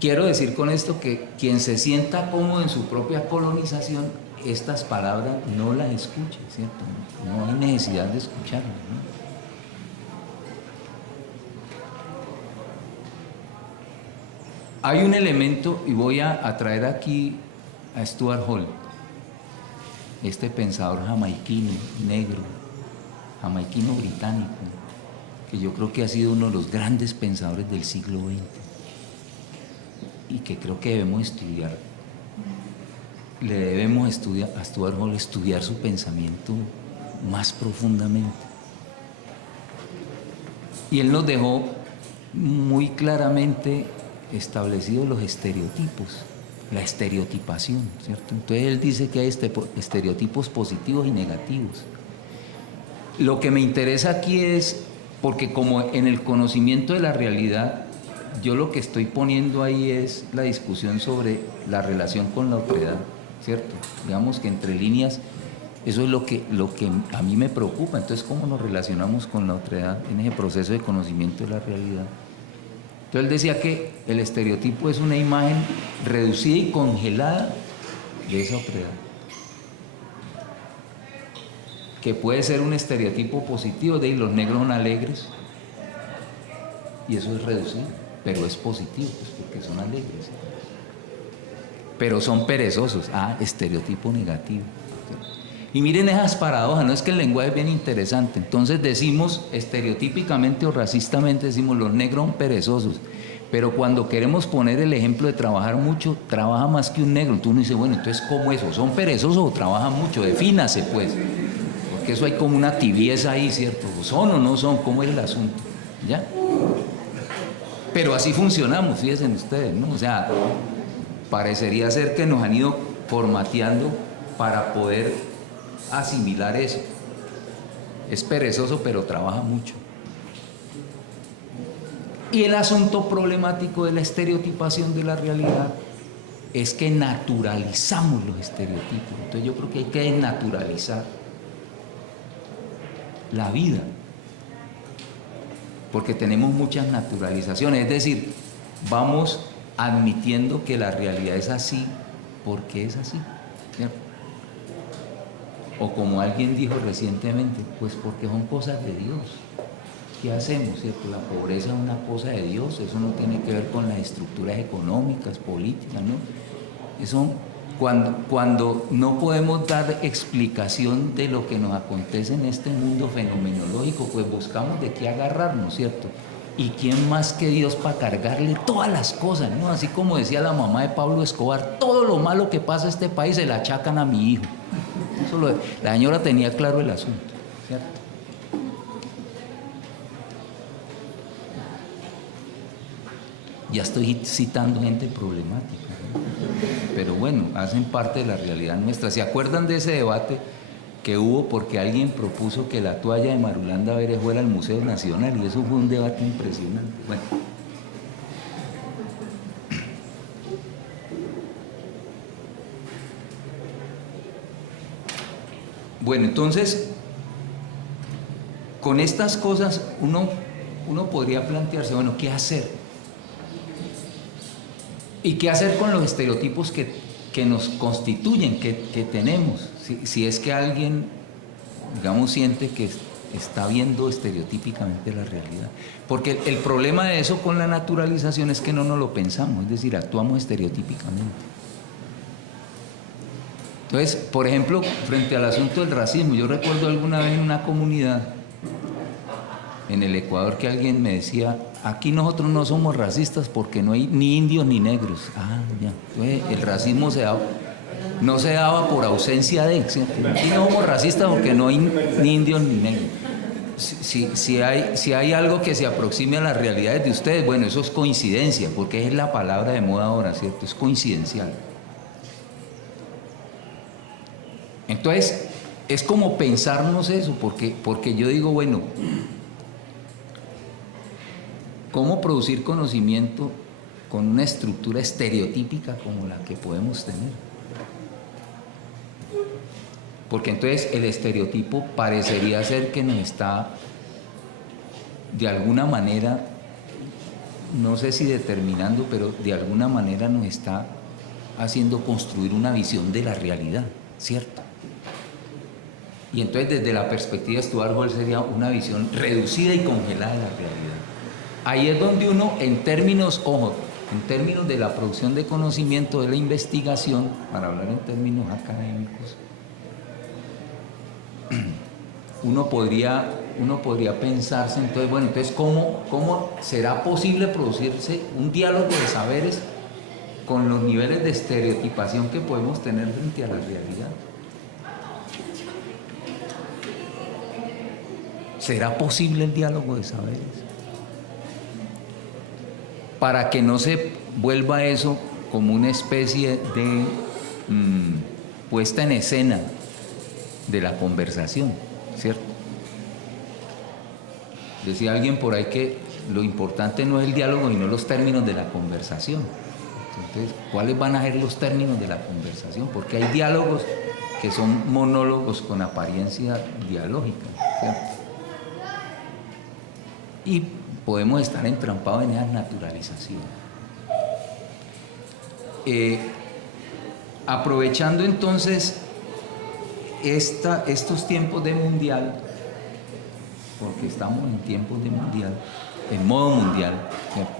Quiero decir con esto que quien se sienta cómodo en su propia colonización, estas palabras no las escuche, ¿cierto? No hay necesidad de escucharlas, ¿no? Hay un elemento, y voy a traer aquí a Stuart Hall, este pensador jamaiquino, negro, jamaiquino británico, que yo creo que ha sido uno de los grandes pensadores del siglo XX y que creo que debemos estudiar. Le debemos estudiar a Stuart Hall, estudiar su pensamiento más profundamente. Y él nos dejó muy claramente establecidos los estereotipos, la estereotipación, ¿cierto? Entonces él dice que hay estereotipos positivos y negativos. Lo que me interesa aquí es, porque como en el conocimiento de la realidad, yo lo que estoy poniendo ahí es la discusión sobre la relación con la otredad, ¿cierto? Digamos que entre líneas, eso es lo que a mí me preocupa. Entonces, ¿cómo nos relacionamos con la otredad en ese proceso de conocimiento de la realidad? Entonces él decía que el estereotipo es una imagen reducida y congelada de esa otredad, que puede ser un estereotipo positivo de los negros son alegres, y eso es reducido, pero es positivo, pues, porque son alegres, pero son perezosos. Estereotipo negativo. Y miren esas paradojas, no es que el lenguaje es bien interesante. Entonces decimos estereotípicamente o racistamente, decimos los negros son perezosos, pero cuando queremos poner el ejemplo de trabajar mucho, trabaja más que un negro. Entonces uno dice, bueno, entonces ¿cómo eso? ¿Son perezosos o trabajan mucho? Defínase pues, porque eso hay como una tibieza ahí, ¿cierto? ¿Son o no son? ¿Cómo es el asunto? ¿Ya? Pero así funcionamos, fíjense ustedes, ¿no? O sea, parecería ser que nos han ido formateando para poder asimilar eso. Es perezoso, pero trabaja mucho. Y el asunto problemático de la estereotipación de la realidad es que naturalizamos los estereotipos. Entonces yo creo que hay que desnaturalizar la vida, porque tenemos muchas naturalizaciones. Es decir, vamos admitiendo que la realidad es así porque es así, ¿cierto? O como alguien dijo recientemente, pues porque son cosas de Dios. ¿Qué hacemos, cierto? La pobreza es una cosa de Dios, eso no tiene que ver con las estructuras económicas, políticas, ¿no? Eso, cuando no podemos dar explicación de lo que nos acontece en este mundo fenomenológico, pues buscamos de qué agarrarnos, ¿cierto? ¿Y quién más que Dios para cargarle todas las cosas, ¿no? Así como decía la mamá de Pablo Escobar, todo lo malo que pasa a este país se le achacan a mi hijo. La señora tenía claro el asunto, ¿cierto? Ya estoy citando gente problemática, ¿no? Pero bueno, hacen parte de la realidad nuestra. ¿Se acuerdan de ese debate que hubo porque alguien propuso que la toalla de Marulanda Vélez fuera al Museo Nacional? Y eso fue un debate impresionante. Bueno, entonces, con estas cosas uno podría plantearse, bueno, ¿qué hacer? ¿Y qué hacer con los estereotipos que nos constituyen, que tenemos? Si es que alguien, digamos, siente que está viendo estereotípicamente la realidad. Porque el problema de eso con la naturalización es que no nos lo pensamos, es decir, actuamos estereotípicamente. Entonces, por ejemplo, frente al asunto del racismo, yo recuerdo alguna vez en una comunidad en el Ecuador que alguien me decía, aquí nosotros no somos racistas porque no hay ni indios ni negros. Ya. Entonces, el racismo no se daba por ausencia de, ¿cierto? Aquí no somos racistas porque no hay ni indios ni negros. Si hay algo que se aproxime a las realidades de ustedes, bueno, eso es coincidencia, porque es la palabra de moda ahora, ¿cierto? Es coincidencial. Entonces, es como pensarnos eso, porque yo digo, bueno, ¿cómo producir conocimiento con una estructura estereotípica como la que podemos tener? Porque entonces el estereotipo parecería ser que nos está de alguna manera, no sé si determinando, pero de alguna manera nos está haciendo construir una visión de la realidad, ¿cierto? Y entonces desde la perspectiva de Stuart Hall sería una visión reducida y congelada de la realidad. Ahí es donde uno, en términos, ojo, en términos de la producción de conocimiento, de la investigación, para hablar en términos académicos, uno podría pensarse, entonces, bueno, entonces, ¿cómo será posible producirse un diálogo de saberes con los niveles de estereotipación que podemos tener frente a la realidad? ¿Será posible el diálogo de saberes? Para que no se vuelva eso como una especie de puesta en escena de la conversación, ¿cierto? Decía alguien por ahí que lo importante no es el diálogo, sino los términos de la conversación. Entonces, ¿cuáles van a ser los términos de la conversación? Porque hay diálogos que son monólogos con apariencia dialógica, ¿cierto? Y podemos estar entrampados en esa naturalización. Aprovechando entonces estos tiempos de mundial, porque estamos en tiempos de mundial, en modo mundial, ¿cierto?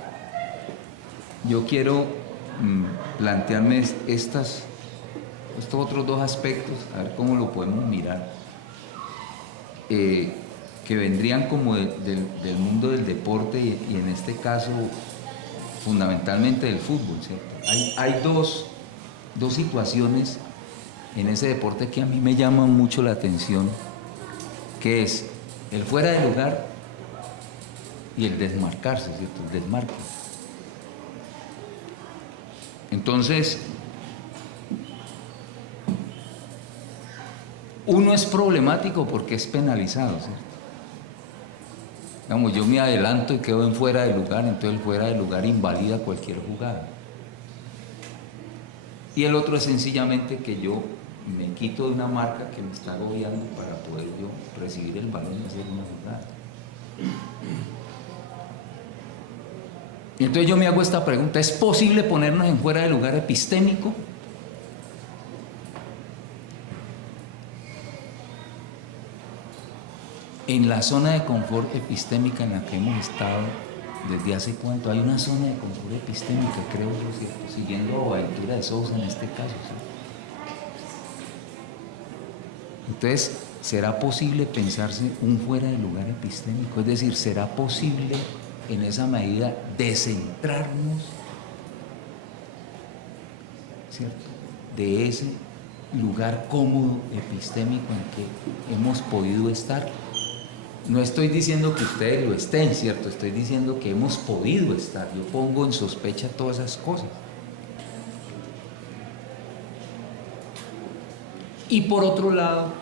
Yo quiero plantearme estos otros dos aspectos, a ver cómo lo podemos mirar, que vendrían como del mundo del deporte y en este caso fundamentalmente del fútbol, ¿cierto? Hay dos situaciones en ese deporte que a mí me llaman mucho la atención, que es el fuera de lugar y el desmarcarse, ¿cierto? El desmarque. Entonces, uno es problemático porque es penalizado, ¿cierto? Digamos, yo me adelanto y quedo en fuera de lugar, entonces el fuera de lugar invalida cualquier jugada. Y el otro es sencillamente que yo me quito de una marca que me está agobiando para poder yo recibir el balón y hacer una jugada. Y entonces yo me hago esta pregunta: ¿es posible ponernos en fuera de lugar epistémico? En la zona de confort epistémica en la que hemos estado desde hace cuánto, hay una zona de confort epistémica, creo yo, ¿cierto? Siguiendo a Boaventura de Sousa en este caso, ¿cierto? Entonces, ¿será posible pensarse un fuera de lugar epistémico? Es decir, ¿será posible en esa medida descentrarnos, ¿cierto?, de ese lugar cómodo epistémico en que hemos podido estar? No estoy diciendo que ustedes lo estén, ¿cierto? Estoy diciendo que hemos podido estar. Yo pongo en sospecha todas esas cosas. Y por otro lado,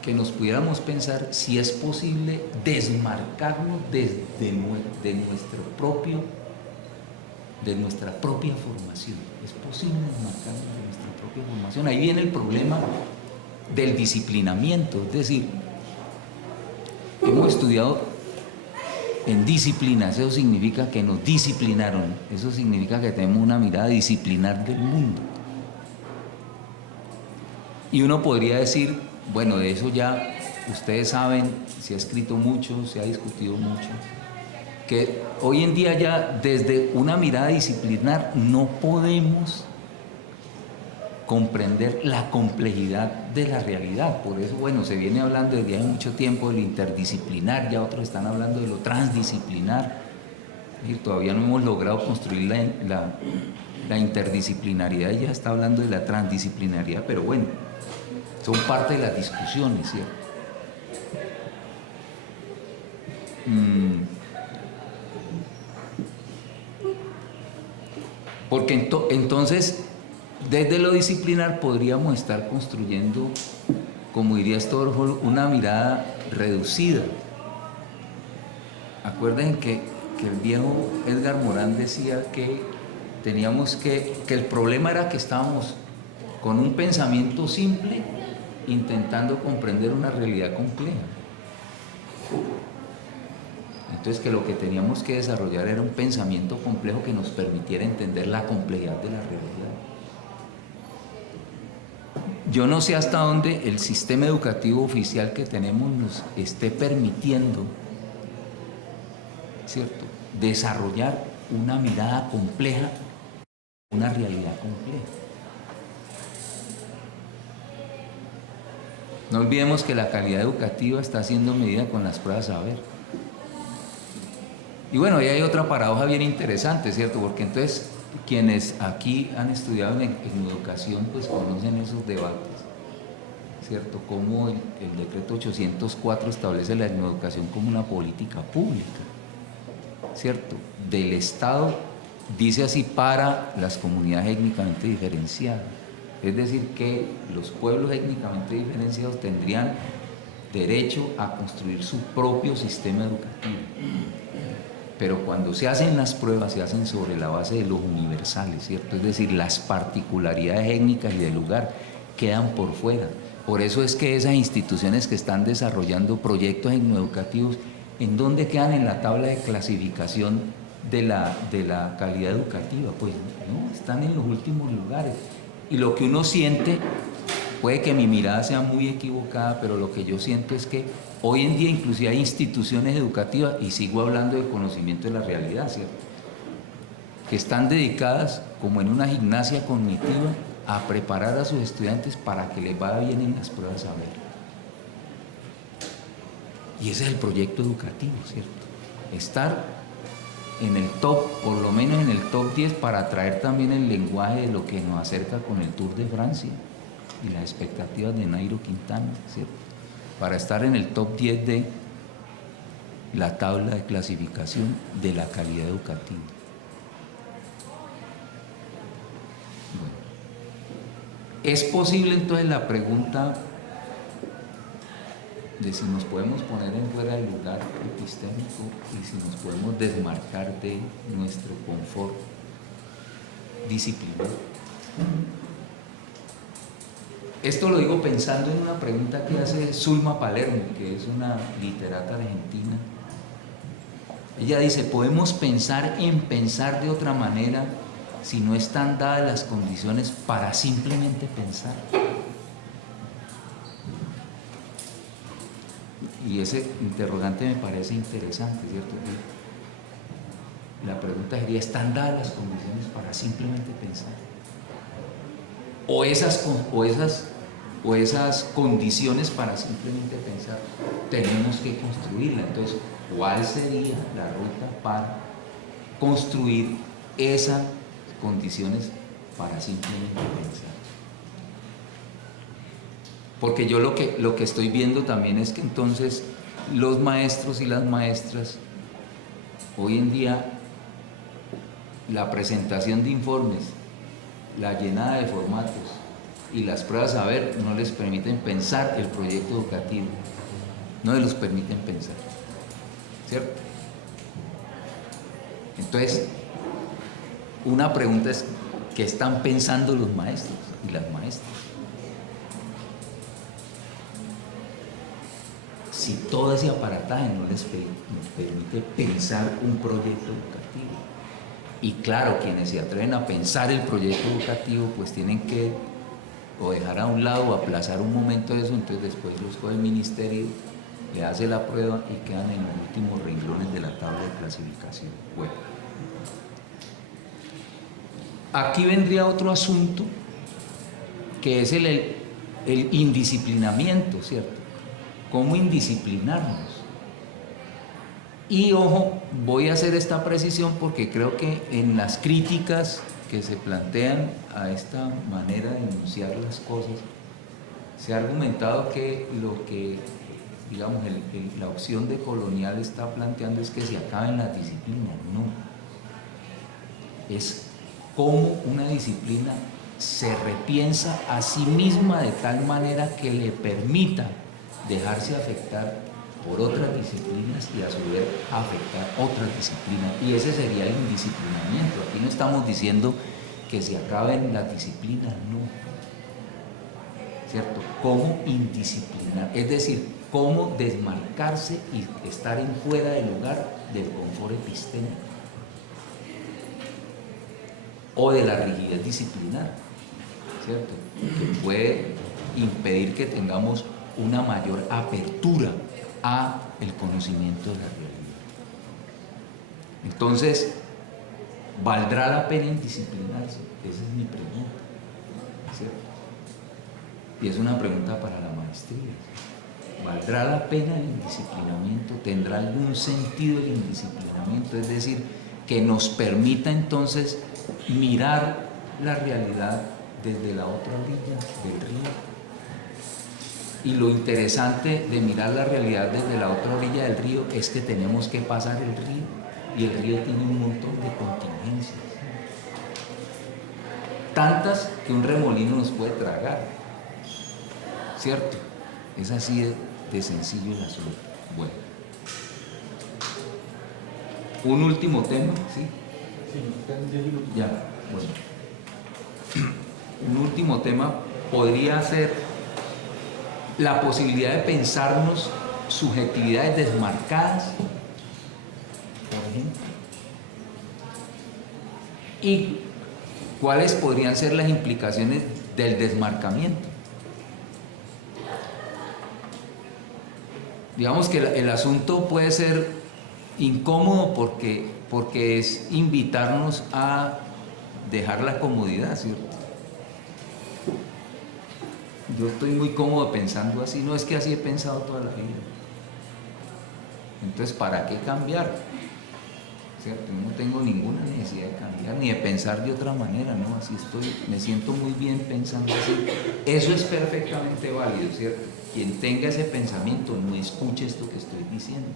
que nos pudiéramos pensar si es posible desmarcarnos de nuestra propia formación. Es posible desmarcarnos de nuestra propia formación. Ahí viene el problema del disciplinamiento, es decir, hemos estudiado en disciplinas, eso significa que nos disciplinaron, eso significa que tenemos una mirada disciplinar del mundo. Y uno podría decir, bueno, de eso ya ustedes saben, se ha escrito mucho, se ha discutido mucho, que hoy en día ya desde una mirada disciplinar no podemos comprender la complejidad de la realidad. Por eso, bueno, se viene hablando desde hace mucho tiempo del interdisciplinar, ya otros están hablando de lo transdisciplinar, y todavía no hemos logrado construir la interdisciplinariedad, y ya está hablando de la transdisciplinariedad, pero bueno, son parte de las discusiones, ¿cierto? Porque entonces, desde lo disciplinar podríamos estar construyendo, como diría Stuart Hall, una mirada reducida. Acuerden que el viejo Edgar Morán decía que que el problema era que estábamos con un pensamiento simple intentando comprender una realidad compleja. Entonces, que lo que teníamos que desarrollar era un pensamiento complejo que nos permitiera entender la complejidad de la realidad. Yo no sé hasta dónde el sistema educativo oficial que tenemos nos esté permitiendo, ¿cierto?, desarrollar una mirada compleja, una realidad compleja. No olvidemos que la calidad educativa está siendo medida con las pruebas saber. Y bueno, ahí hay otra paradoja bien interesante, ¿cierto? Porque entonces quienes aquí han estudiado en educación pues conocen esos debates, ¿cierto? Cómo el decreto 804 establece la educación como una política pública, ¿cierto? Del Estado, dice así, para las comunidades étnicamente diferenciadas. Es decir, que los pueblos étnicamente diferenciados tendrían derecho a construir su propio sistema educativo. Pero cuando se hacen las pruebas, se hacen sobre la base de los universales, ¿cierto? Es decir, las particularidades étnicas y del lugar quedan por fuera. Por eso es que esas instituciones que están desarrollando proyectos etnoeducativos, ¿en dónde quedan en la tabla de clasificación de la calidad educativa? Pues no, están en los últimos lugares. Y lo que uno siente, puede que mi mirada sea muy equivocada, pero lo que yo siento es que hoy en día inclusive hay instituciones educativas, y sigo hablando de conocimiento de la realidad, ¿cierto?, que están dedicadas, como en una gimnasia cognitiva, a preparar a sus estudiantes para que les vaya bien en las pruebas saber. Y ese es el proyecto educativo, ¿cierto? Estar en el top, por lo menos en el top 10, para atraer también el lenguaje de lo que nos acerca con el Tour de Francia y las expectativas de Nairo Quintana, ¿cierto?, para estar en el top 10 de la tabla de clasificación de la calidad educativa. Bueno, es posible entonces la pregunta de si nos podemos poner en fuera del lugar epistémico y si nos podemos desmarcar de nuestro confort disciplinario. Esto lo digo pensando en una pregunta que hace Zulma Palermo, que es una literata argentina. Ella dice: ¿podemos pensar en pensar de otra manera si no están dadas las condiciones para simplemente pensar? Y ese interrogante me parece interesante, ¿cierto? La pregunta sería: ¿están dadas las condiciones para simplemente pensar? O esas condiciones para simplemente pensar tenemos que construirla. Entonces, ¿cuál sería la ruta para construir esas condiciones para simplemente pensar? Porque yo lo que estoy viendo también es que entonces los maestros y las maestras, hoy en día, la presentación de informes, la llenada de formatos y las pruebas saber no les permiten pensar el proyecto educativo, no les permiten pensar, ¿cierto? Entonces, una pregunta es: ¿qué están pensando los maestros y las maestras? Si todo ese aparataje no les permite pensar un proyecto educativo. Y claro, quienes se atreven a pensar el proyecto educativo, pues tienen que o dejar a un lado o aplazar un momento de eso, entonces después los coge el ministerio, le hace la prueba y quedan en los últimos renglones de la tabla de clasificación. Bueno, aquí vendría otro asunto, que es el indisciplinamiento, ¿cierto? ¿Cómo indisciplinarnos? Y ojo, voy a hacer esta precisión porque creo que en las críticas que se plantean a esta manera de enunciar las cosas, se ha argumentado que lo que, digamos, la opción de Colonial está planteando es que se acaben las disciplinas. No, es cómo una disciplina se repiensa a sí misma de tal manera que le permita dejarse afectar por otras disciplinas y a su vez afectar otras disciplinas. Y ese sería el indisciplinamiento. Aquí no estamos diciendo que se acaben las disciplinas, no. ¿Cierto? ¿Cómo indisciplinarnos? disciplinar, es decir, cómo desmarcarse y estar en fuera del lugar del confort epistémico o de la rigidez disciplinar, ¿cierto? Que puede impedir que tengamos una mayor apertura a el conocimiento de la realidad. Entonces, ¿valdrá la pena indisciplinarse? Esa es mi pregunta, ¿cierto? Y es una pregunta para la maestría. ¿Valdrá la pena el indisciplinamiento? ¿Tendrá algún sentido el indisciplinamiento? Es decir, que nos permita entonces mirar la realidad desde la otra orilla del río. Y lo interesante de mirar la realidad desde la otra orilla del río es que tenemos que pasar el río, y el río tiene un montón de contingencias, tantas que un remolino nos puede tragar, ¿cierto? Es así de sencillo el asunto. Bueno, un último tema, ¿sí? Ya, bueno. Un último tema podría ser la posibilidad de pensarnos subjetividades desmarcadas, por ejemplo, y cuáles podrían ser las implicaciones del desmarcamiento. Digamos que el asunto puede ser incómodo porque es invitarnos a dejar la comodidad, ¿cierto? Yo estoy muy cómodo pensando así, no es que así he pensado toda la vida. Entonces, ¿para qué cambiar? ¿Cierto? No tengo ninguna necesidad de cambiar, ni de pensar de otra manera, ¿no? Así estoy, me siento muy bien pensando así. Eso es perfectamente válido, ¿cierto? Quien tenga ese pensamiento no escuche esto que estoy diciendo,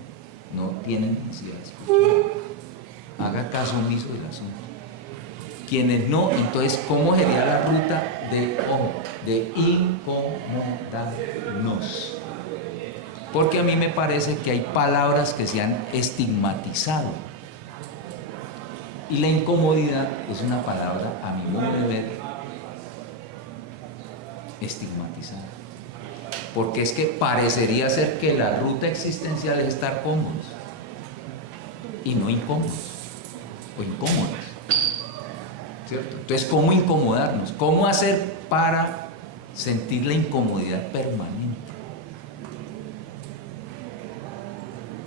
no tiene necesidad de escuchar. Haga caso omiso del asunto. Quienes no, entonces, ¿cómo sería la ruta de incomodarnos? Porque a mí me parece que hay palabras que se han estigmatizado. Y la incomodidad es una palabra, a mi modo de ver, estigmatizada. Porque es que parecería ser que la ruta existencial es estar cómodos y no incómodos o incómodas, ¿cierto? Entonces, ¿cómo incomodarnos? ¿Cómo hacer para sentir la incomodidad permanente?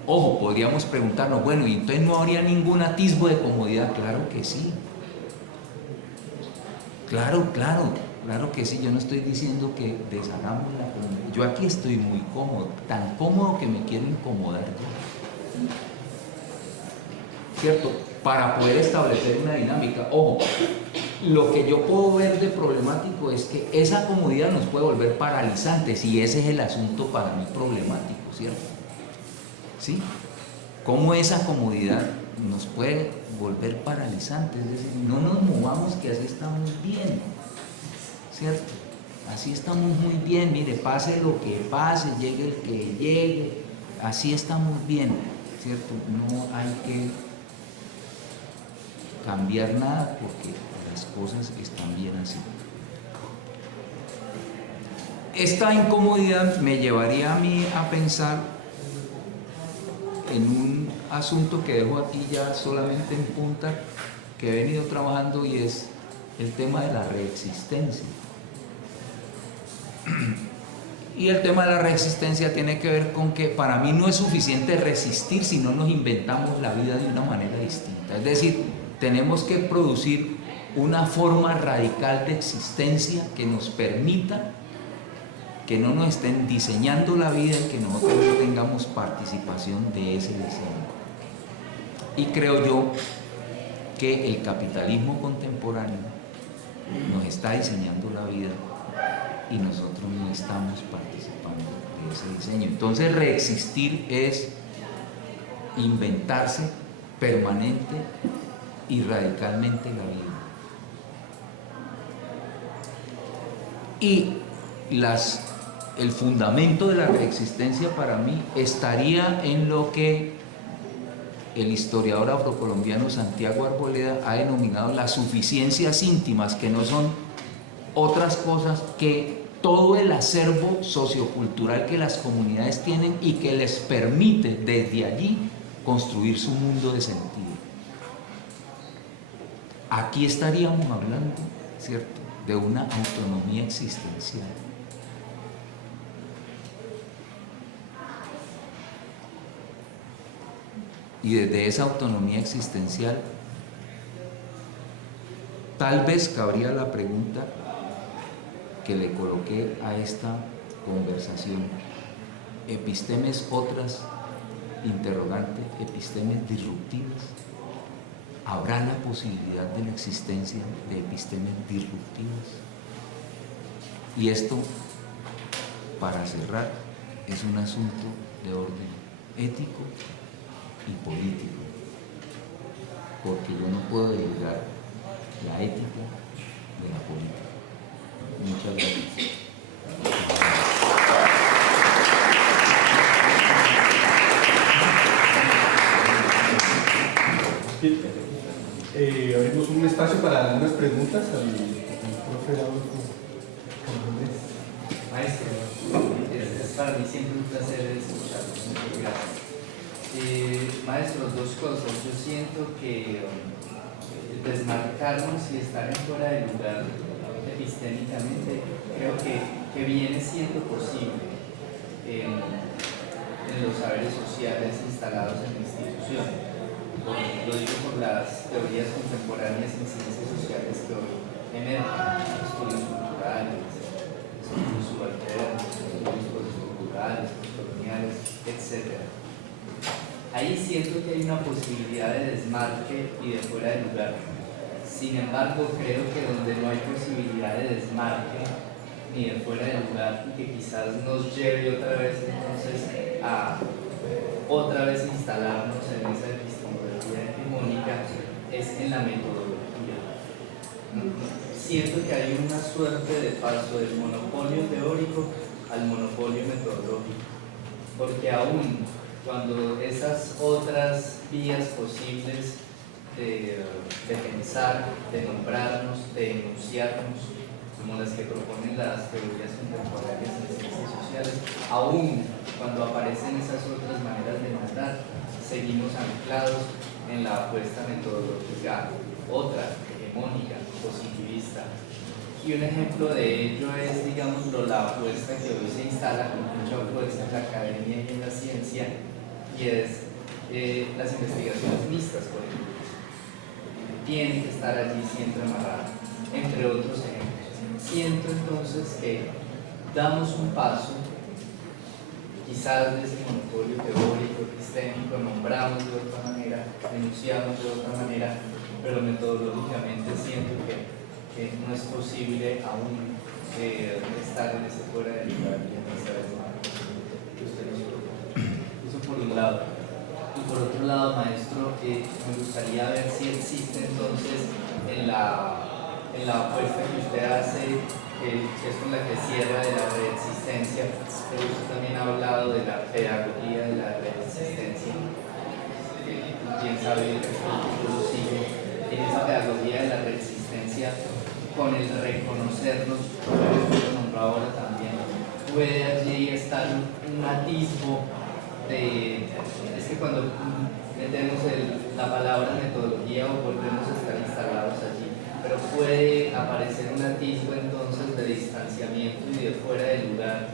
Ojo, podríamos preguntarnos, bueno, ¿y entonces no habría ningún atisbo de comodidad? Claro que sí. Claro que sí. Yo no estoy diciendo que deshagamos la comodidad. Yo aquí estoy muy cómodo, tan cómodo que me quiero incomodar yo, ¿cierto? Para poder establecer una dinámica. Ojo, lo que yo puedo ver de problemático es que esa comodidad nos puede volver paralizantes, y ese es el asunto para mí problemático, ¿cierto? ¿Sí? ¿Cómo esa comodidad nos puede volver paralizantes? Es decir, no nos movamos, que así estamos bien, ¿cierto? Así estamos muy bien, mire, pase lo que pase, llegue el que llegue, así estamos bien, ¿cierto? No hay que cambiar nada porque las cosas están bien así. Esta incomodidad me llevaría a mí a pensar en un asunto que dejo aquí ya solamente en punta, que he venido trabajando, y es el tema de la reexistencia. Y el tema de la reexistencia tiene que ver con que para mí no es suficiente resistir si no nos inventamos la vida de una manera distinta. Es decir, tenemos que producir una forma radical de existencia que nos permita que no nos estén diseñando la vida y que nosotros no tengamos participación de ese diseño. Y creo yo que el capitalismo contemporáneo nos está diseñando la vida y nosotros no estamos participando de ese diseño. Entonces, reexistir es inventarse permanente y radicalmente la vida. Y el fundamento de la reexistencia para mí estaría en lo que el historiador afrocolombiano Santiago Arboleda ha denominado las suficiencias íntimas, que no son otras cosas que todo el acervo sociocultural que las comunidades tienen y que les permite desde allí construir su mundo de sentido. Aquí estaríamos hablando, ¿cierto?, de una autonomía existencial. Y desde esa autonomía existencial, tal vez cabría la pregunta que le coloqué a esta conversación: epistemes otras, interrogante, epistemes disruptivas. ¿Habrá la posibilidad de la existencia de epistemes disruptivas? Y esto, para cerrar, es un asunto de orden ético y político, porque yo no puedo delegar la ética de la política. Muchas gracias. Abrimos un espacio para algunas preguntas al profe Adolfo Fernández. Maestro, es para mí siempre un placer escucharlos. Muchas gracias. Maestro, dos cosas. Yo siento que desmarcarnos y estar en fuera de lugar epistémicamente creo que viene siendo posible en los saberes sociales instalados en la institución. Lo digo por las teorías contemporáneas en ciencias sociales que hoy emergen: estudios culturales, estudios subalternos, estudios postculturales, postcoloniales, etc. Ahí siento que hay una posibilidad de desmarque y de fuera de lugar. Sin embargo, creo que donde no hay posibilidad de desmarque ni de fuera de lugar, y que quizás nos lleve otra vez entonces a otra vez instalarnos en esa epistemología hegemónica, es en la metodología. Siento que hay una suerte de paso del monopolio teórico al monopolio metodológico, porque aún cuando esas otras vías posibles de pensar, de nombrarnos, de enunciarnos, como las que proponen las teorías contemporáneas en ciencias sociales, aún cuando aparecen esas otras maneras de nombrar, seguimos anclados en la apuesta metodológica otra, hegemónica, positivista. Y un ejemplo de ello es, digamos, la apuesta que hoy se instala con mucha fuerza en la academia y en la ciencia, y es las investigaciones mixtas, por ejemplo. Tienen que estar allí siempre amarradas, entre otros ejemplos. Siento entonces que damos un paso, quizás de ese monopolio teórico, epistémico, nombramos de otra manera, enunciamos de otra manera, pero metodológicamente siento que no es posible aún estar en ese fuera de lugar y en esa desmarca que usted nos propone. Eso por un lado. Y por otro lado, maestro, me gustaría ver si existe entonces en la apuesta que usted hace, que es con la que cierra, de la reexistencia, pero usted también ha hablado de la pedagogía de la reexistencia. Quién sabe, yo lo sigo en esa pedagogía de la reexistencia, con el reconocernos, como lo nombró ahora también, puede allí estar un atisbo de, es que cuando metemos la palabra metodología o volvemos a estar instalados allí, pero puede aparecer un atisbo entonces de distanciamiento y de fuera de lugar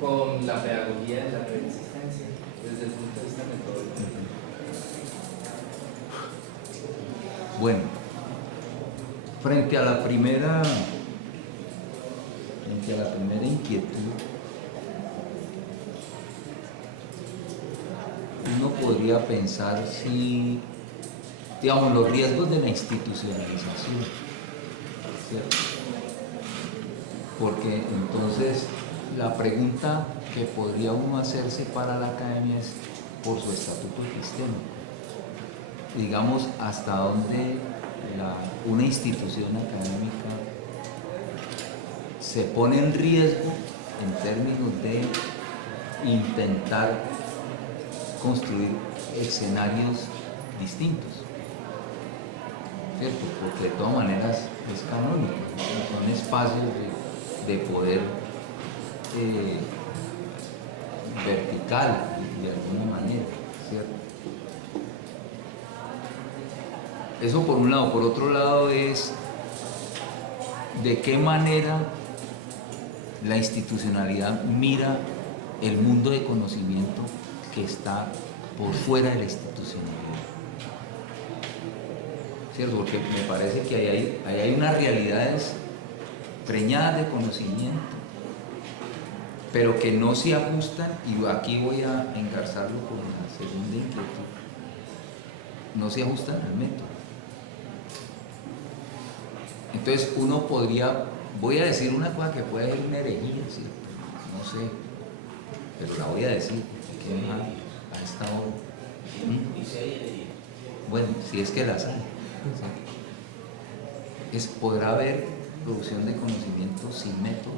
con la pedagogía de la reexistencia desde el punto de vista metodológico. Bueno, frente a la primera inquietud, uno podría pensar si, digamos, los riesgos de la institucionalización, ¿cierto? Porque entonces la pregunta que podría uno hacerse para la academia es por su estatuto epistémico. Digamos, hasta dónde una institución académica se pone en riesgo en términos de intentar construir escenarios distintos, ¿cierto? Porque de todas maneras es canónico, son espacios de poder vertical, de alguna manera, ¿cierto? Eso por un lado. Por otro lado es de qué manera la institucionalidad mira el mundo de conocimiento que está por fuera de la institucionalidad, ¿cierto? Porque me parece que ahí hay unas realidades preñadas de conocimiento, pero que no se ajustan, y aquí voy a engarzarlo con la segunda inquietud, no se ajustan al método. Entonces uno podría, voy a decir una cosa que puede ser una herejía, ¿cierto? No sé, pero la voy a decir, que a esta hora. Bueno, si es que las hay. ¿Podrá haber producción de conocimiento sin método?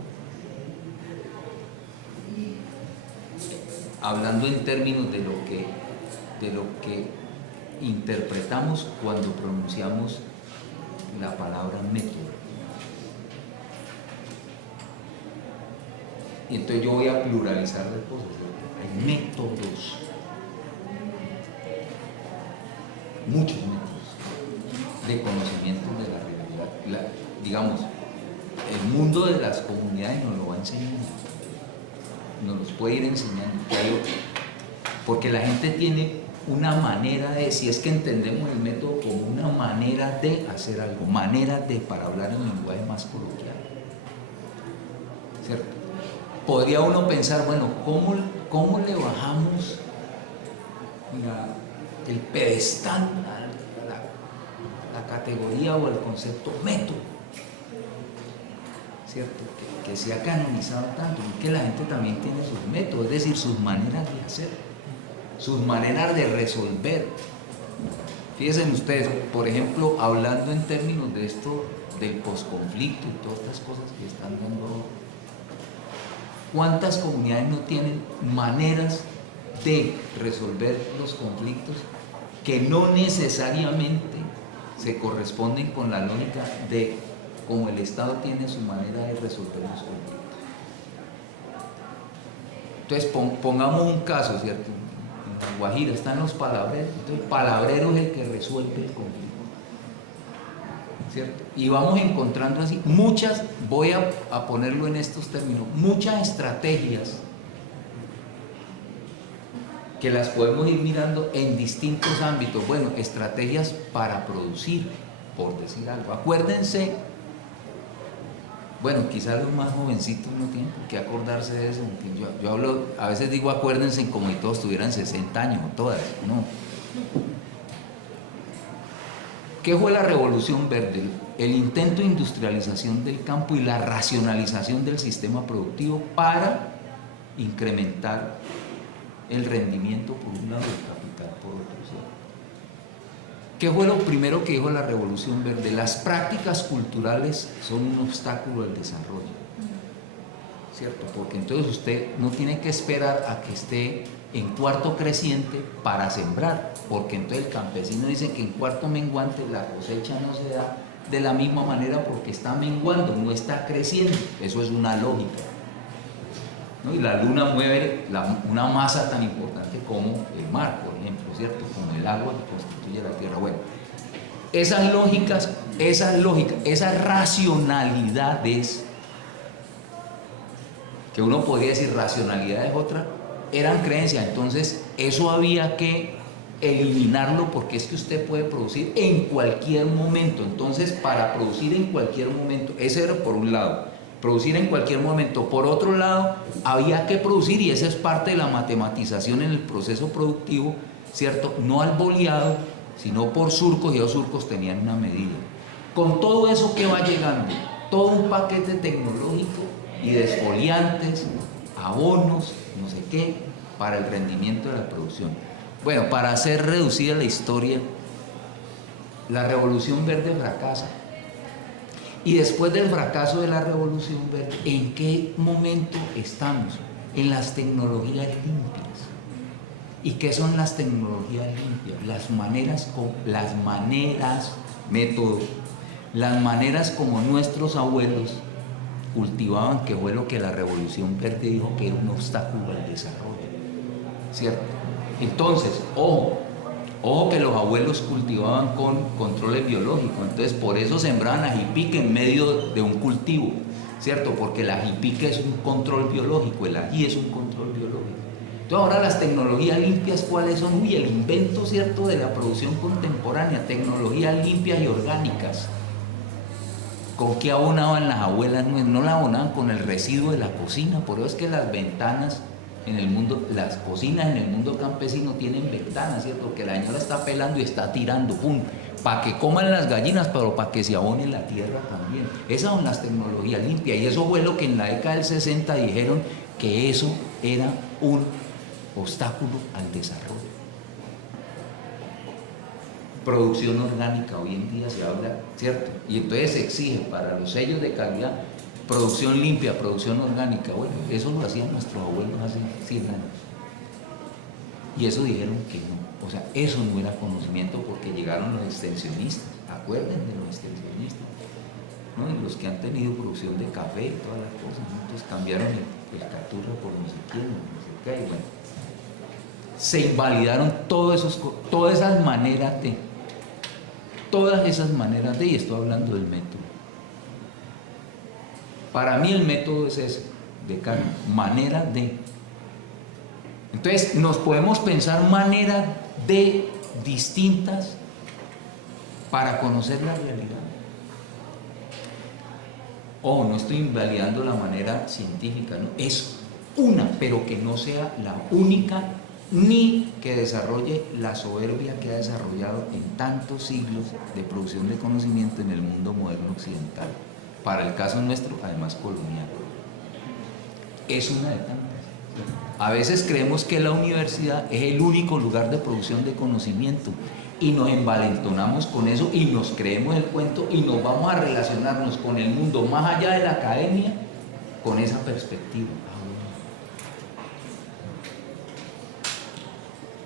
Hablando en términos de lo que interpretamos cuando pronunciamos la palabra método. Y entonces yo voy a pluralizar las cosas. Hay métodos, muchos métodos de conocimiento de la realidad. Digamos, el mundo de las comunidades nos lo va enseñando, nos los puede ir enseñando, porque la gente tiene una manera de, si es que entendemos el método como una manera de hacer algo, manera de, para hablar en lenguaje más coloquial, ¿cierto? Podría uno pensar, bueno, ¿cómo le bajamos el pedestal a la categoría o al concepto método, ¿cierto? Que se ha canonizado tanto, y que la gente también tiene sus métodos, es decir, sus maneras de hacer, sus maneras de resolver. Fíjense ustedes, por ejemplo, hablando en términos de esto, del posconflicto y todas estas cosas que están dando, ¿cuántas comunidades no tienen maneras de resolver los conflictos que no necesariamente se corresponden con la lógica de cómo el Estado tiene su manera de resolver los conflictos? Entonces, pongamos un caso, ¿cierto? En la Guajira están los palabreros. Entonces, el palabrero es el que resuelve el conflicto, ¿cierto? Y vamos encontrando así muchas, voy a ponerlo en estos términos, muchas estrategias que las podemos ir mirando en distintos ámbitos. Bueno, estrategias para producir, por decir algo. Acuérdense, bueno, quizás los más jovencitos no tienen por qué acordarse de eso. Yo hablo, a veces digo acuérdense como si todos tuvieran 60 años o todas, no. ¿Qué fue la Revolución Verde? El intento de industrialización del campo y la racionalización del sistema productivo para incrementar el rendimiento por un lado y el capital por otro. ¿Qué fue lo primero que dijo la Revolución Verde? Las prácticas culturales son un obstáculo al desarrollo, ¿cierto? Porque entonces usted no tiene que esperar a que esté en cuarto creciente para sembrar, porque entonces el campesino dice que en cuarto menguante la cosecha no se da de la misma manera porque está menguando, no está creciendo. Eso es una lógica, ¿no? Y la luna mueve una masa tan importante como el mar, por ejemplo, ¿cierto? Como el agua que constituye la tierra. Bueno, esas lógicas, esas racionalidades, que uno podría decir racionalidad es otra, eran creencias. Entonces eso había que eliminarlo, porque es que usted puede producir en cualquier momento. Entonces, para producir en cualquier momento, ese era por un lado, producir en cualquier momento. Por otro lado, había que producir, y esa es parte de la matematización en el proceso productivo, ¿cierto? No al boleado, sino por surcos, y los surcos tenían una medida. Con todo eso que va llegando, todo un paquete tecnológico y de esfoliantes, abonos, no sé qué, para el rendimiento de la producción. Bueno, para hacer reducida la historia, la Revolución Verde fracasa. Y después del fracaso de la Revolución Verde, ¿en qué momento estamos? En las tecnologías limpias. ¿Y qué son las tecnologías limpias? Método, las maneras como nuestros abuelos cultivaban, que fue lo que la Revolución Verde dijo que era un obstáculo al desarrollo, ¿cierto? Entonces, ojo que los abuelos cultivaban con controles biológicos, entonces por eso sembraban ajipique en medio de un cultivo, ¿cierto? Porque el ajipique es un control biológico, el ají es un control biológico. Entonces ahora las tecnologías limpias, ¿cuáles son? Uy, el invento, ¿cierto?, de la producción contemporánea, tecnologías limpias y orgánicas. ¿Con qué abonaban las abuelas? No la abonaban con el residuo de la cocina, por eso es que las ventanas en el mundo, las cocinas en el mundo campesino tienen ventanas, ¿cierto? Porque la señora está pelando y está tirando, ¡pum!, para que coman las gallinas, pero para que se abone la tierra también. Esas son las tecnologías limpias, y eso fue lo que en la década del 60 dijeron que eso era un obstáculo al desarrollo. Producción orgánica, hoy en día se habla, ¿cierto? Y entonces se exige para los sellos de calidad producción limpia, producción orgánica. Bueno, eso lo hacían nuestros abuelos hace 100 años. Y eso dijeron que no. O sea, eso no era conocimiento, porque llegaron los extensionistas. Acuérdense de los extensionistas, ¿no? Y los que han tenido producción de café y todas las cosas, ¿no? Entonces cambiaron el caturra por no sé quién, no sé qué, y bueno. Se invalidaron todas esas maneras de, y estoy hablando del método. Para mí el método es ese, de Carmen, manera de. Entonces nos podemos pensar maneras de distintas para conocer la realidad. Ojo, no estoy invalidando la manera científica, ¿no? Es una, pero que no sea la única, ni que desarrolle la soberbia que ha desarrollado en tantos siglos de producción de conocimiento en el mundo moderno occidental. Para el caso nuestro, además colonial. Es una de tantas. A veces creemos que la universidad es el único lugar de producción de conocimiento y nos envalentonamos con eso y nos creemos el cuento y nos vamos a relacionarnos con el mundo más allá de la academia con esa perspectiva.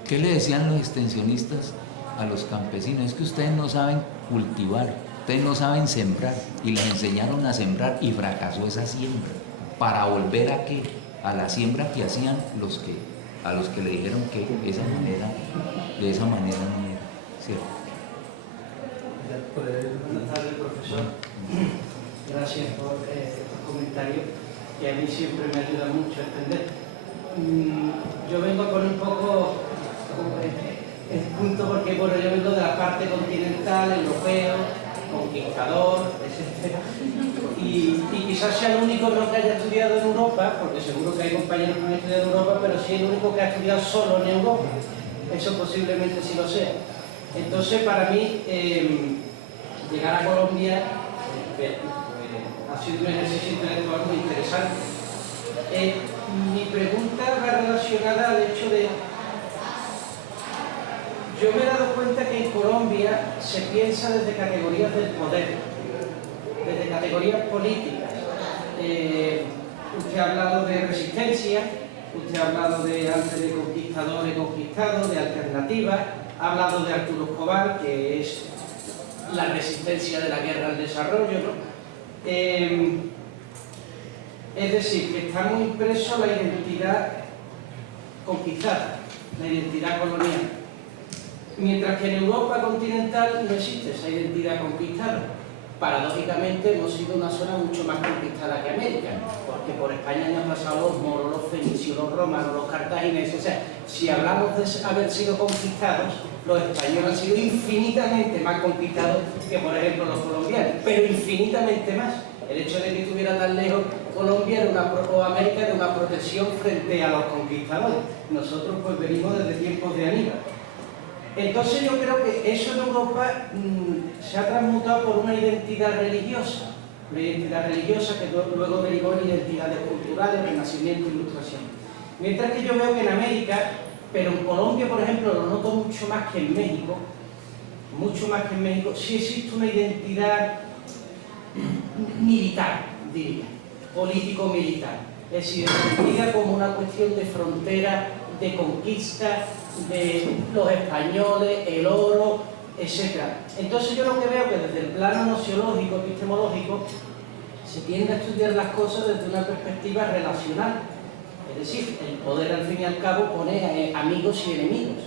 ¿Qué le decían los extensionistas a los campesinos? Es que ustedes no saben cultivar, ustedes no saben sembrar, y les enseñaron a sembrar y fracasó esa siembra, para volver a ¿qué? A la siembra que hacían a los que le dijeron que de esa manera no era, ¿cierto? Buenas tardes, profesor. Gracias por estos comentarios, que a mí siempre me ayuda mucho a entender. Yo vengo a poner un poco el punto, porque bueno, yo vengo de la parte continental, europeo, conquistador, etc. Y quizás sea el único no que haya estudiado en Europa, porque seguro que hay compañeros que no han estudiado en Europa, pero sí el único que ha estudiado solo en Europa. Eso posiblemente sí lo sea. Entonces, para mí, llegar a Colombia ha sido un ejercicio intelectual muy interesante. Mi pregunta va relacionada al hecho de... Yo me he dado cuenta que en Colombia se piensa desde categorías del poder, desde categorías políticas. Usted ha hablado de resistencia, usted ha hablado antes de conquistador y conquistado, de alternativas, ha hablado de Arturo Escobar, que es la resistencia de la guerra al desarrollo, ¿no? Es decir, que está muy impreso la identidad conquistada, la identidad colonial. Mientras que en Europa continental no existe esa identidad conquistada. Paradójicamente hemos sido una zona mucho más conquistada que América, porque por España han pasado los moros, los fenicios, los romanos, los cartagineses. O sea, si hablamos de haber sido conquistados, los españoles han sido infinitamente más conquistados que, por ejemplo, los colombianos, pero infinitamente más. El hecho de que estuviera tan lejos Colombia o América era una protección frente a los conquistadores. Nosotros pues venimos desde tiempos de Aníbal. Entonces yo creo que eso en Europa se ha transmutado por una identidad religiosa que luego derivó en identidades culturales, renacimiento, ilustración. Mientras que yo veo que en América, pero en Colombia, por ejemplo, lo noto mucho más que en México, sí existe una identidad militar, diría, político-militar. Es decir, entendida como una cuestión de frontera, de conquista, de los españoles, el oro, etc. Entonces yo lo que veo que desde el plano nociológico, epistemológico, se tiende a estudiar las cosas desde una perspectiva relacional. Es decir, el poder al fin y al cabo pone amigos y enemigos.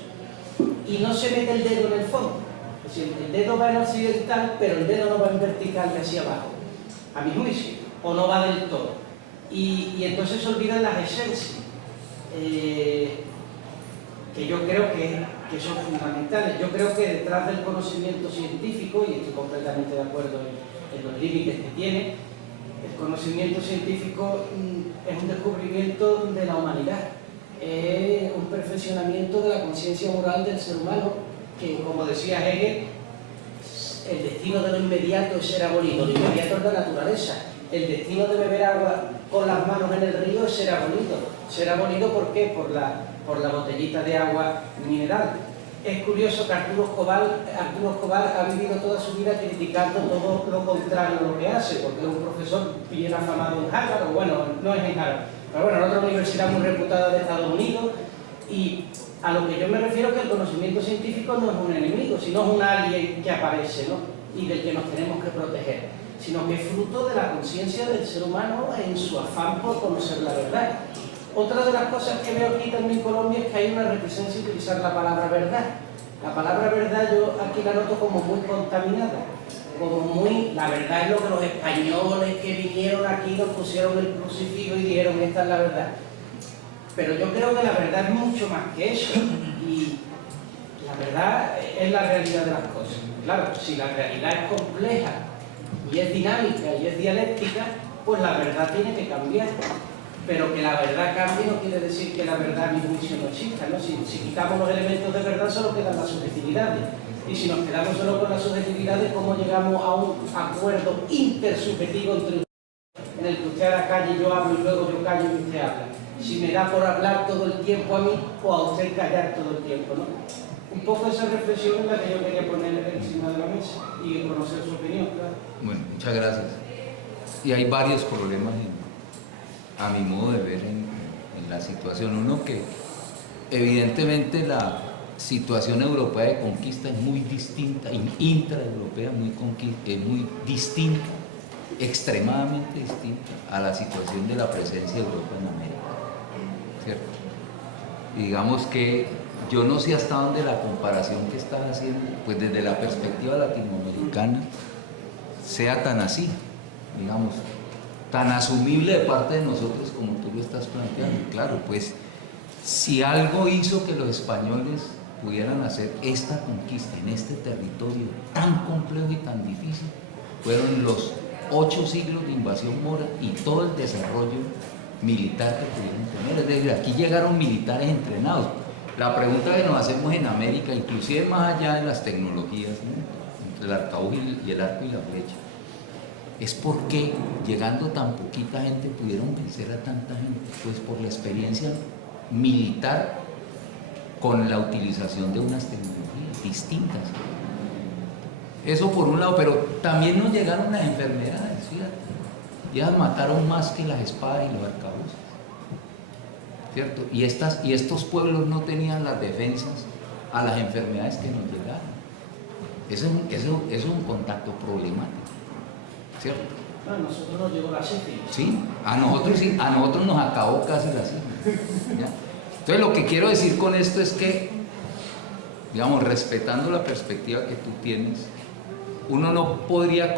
Y no se mete el dedo en el fondo. Es decir, el dedo va en horizontal, pero el dedo no va en vertical hacia abajo, a mi juicio, o no va del todo. Y entonces se olvidan las esencias, que yo creo que son fundamentales. Yo creo que detrás del conocimiento científico, y estoy completamente de acuerdo en los límites que tiene, el conocimiento científico es un descubrimiento de la humanidad, es un perfeccionamiento de la conciencia moral del ser humano, que, como decía Hegel, el destino de lo inmediato es ser abolido. Lo inmediato es la naturaleza. El destino de beber agua con las manos en el río es ser abolido. Ser abolido, ¿por qué? Por la botellita de agua mineral. Es curioso que Arturo Escobar ha vivido toda su vida criticando todo lo contrario a lo que hace, porque es un profesor bien afamado en Harvard, o bueno, no es en Harvard, pero bueno, en otra universidad muy reputada de Estados Unidos. Y a lo que yo me refiero es que el conocimiento científico no es un enemigo, sino es un alien que aparece, ¿no? Y del que nos tenemos que proteger, sino que es fruto de la conciencia del ser humano en su afán por conocer la verdad. Otra de las cosas que veo aquí también en Colombia es que hay una reticencia a utilizar la palabra verdad. La palabra verdad yo aquí la noto como muy contaminada, como muy... La verdad es lo que los españoles que vinieron aquí nos pusieron el crucifijo y dijeron esta es la verdad. Pero yo creo que la verdad es mucho más que eso, y la verdad es la realidad de las cosas. Claro, si la realidad es compleja y es dinámica y es dialéctica, pues la verdad tiene que cambiar. Pero que la verdad cambie no quiere decir que la verdad a mi juicio no exista, ¿no? Si quitamos los elementos de verdad, solo quedan las subjetividades. Y si nos quedamos solo con las subjetividades, ¿cómo llegamos a un acuerdo intersubjetivo en el que usted haga calle, yo hablo y luego yo callo y usted habla? Si me da por hablar todo el tiempo a mí o a usted callar todo el tiempo, ¿no? Un poco esa reflexión es la que yo quería poner encima de la mesa y conocer su opinión, claro. Bueno, muchas gracias. Y hay varios problemas, a mi modo de ver, en la situación. Uno, que evidentemente la situación europea de conquista es muy distinta, intraeuropea es muy distinta, extremadamente distinta a la situación de la presencia de Europa en América, ¿cierto? Y digamos que yo no sé hasta dónde la comparación que estás haciendo, pues desde la perspectiva latinoamericana, sea tan así, digamos, tan asumible de parte de nosotros como tú lo estás planteando. Claro, pues si algo hizo que los españoles pudieran hacer esta conquista en este territorio tan complejo y tan difícil, fueron los 8 siglos de invasión mora y todo el desarrollo militar que pudieron tener. Es decir, aquí llegaron militares entrenados. La pregunta que nos hacemos en América, inclusive más allá de las tecnologías, ¿no?, entre el arcabuz y el arco y la flecha, es por qué, llegando tan poquita gente, pudieron vencer a tanta gente. Pues por la experiencia militar con la utilización de unas tecnologías distintas. Eso por un lado, pero también nos llegaron las enfermedades, fíjate. Ellas mataron más que las espadas y los arcabuces, ¿cierto? Y estos pueblos no tenían las defensas a las enfermedades que nos llegaron. Eso es un contacto problemático, ¿cierto? A nosotros nos llegó la sífilis. Sí, a nosotros nos acabó casi la sífilis, ¿ya? Entonces lo que quiero decir con esto es que, digamos, respetando la perspectiva que tú tienes, uno no podría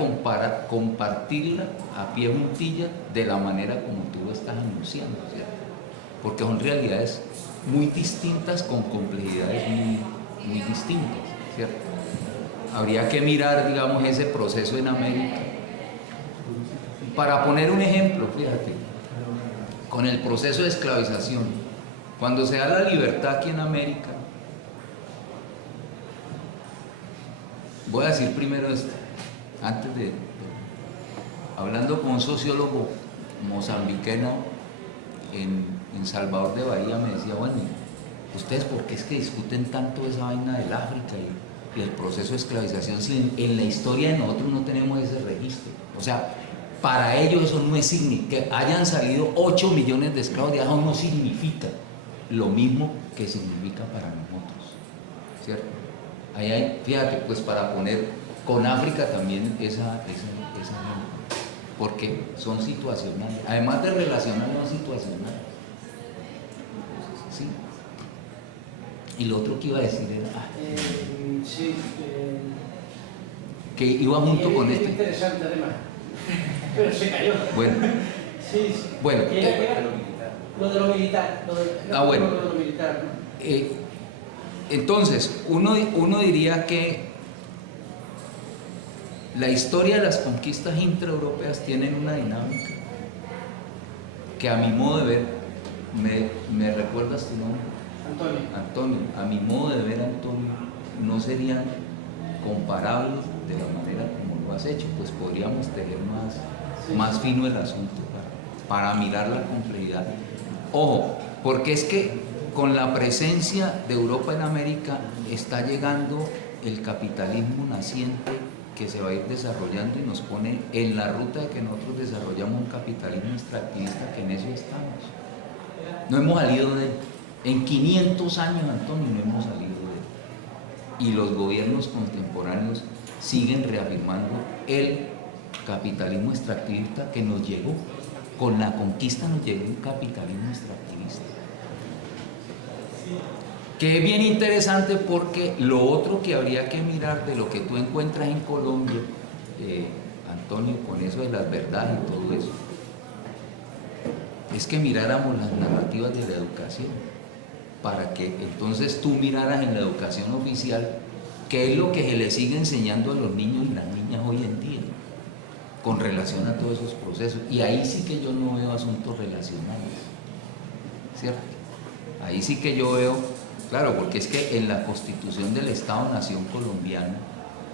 compartirla a pie juntilla de la manera como tú lo estás anunciando, ¿cierto? Porque son realidades muy distintas con complejidades muy distintas, ¿cierto? Habría que mirar, digamos, ese proceso en América. Para poner un ejemplo, fíjate, con el proceso de esclavización, cuando se da la libertad aquí en América, voy a decir primero esto, hablando con un sociólogo mozambiqueño en Salvador de Bahía, me decía, bueno, ¿ustedes por qué es que discuten tanto esa vaina del África y el proceso de esclavización si en la historia de nosotros no tenemos ese registro? O sea, para ellos eso no es que hayan salido 8 millones de esclavos de eso no significa lo mismo que significa para nosotros, ¿cierto? Ahí hay, fíjate, pues para poner con África también esa porque son situacionales, además de relacional, no situacional. ¿Sí? Y lo otro que iba a decir era Sí, que iba junto con es este. interesante además, pero se cayó. Bueno, Sí, sí. bueno. ¿Qué era? Lo de lo militar. Bueno. Lo de lo militar, ¿no? Entonces, uno diría que la historia de las conquistas intraeuropeas tienen una dinámica que a mi modo de ver, ¿me recuerdas tu nombre? Antonio, a mi modo de ver, Antonio, no serían comparables de la manera como lo has hecho, pues podríamos tener más fino el asunto para mirar la complejidad. Ojo, porque es que con la presencia de Europa en América está llegando el capitalismo naciente que se va a ir desarrollando y nos pone en la ruta de que nosotros desarrollamos un capitalismo extractivista, que en eso estamos. No hemos salido de él. En 500 años, Antonio, no hemos salido de él. Y los gobiernos contemporáneos siguen reafirmando el capitalismo extractivista que nos llegó. Con la conquista nos llegó un capitalismo extractivista. Que es bien interesante porque lo otro que habría que mirar de lo que tú encuentras en Colombia, Antonio, con eso de las verdades y todo eso, es que miráramos las narrativas de la educación, para que entonces tú miraras en la educación oficial qué es lo que se le sigue enseñando a los niños y las niñas hoy en día, con relación a todos esos procesos. Y ahí sí que yo no veo asuntos relacionales, ¿cierto? Ahí sí que yo veo, claro, porque es que en la constitución del Estado-Nación colombiano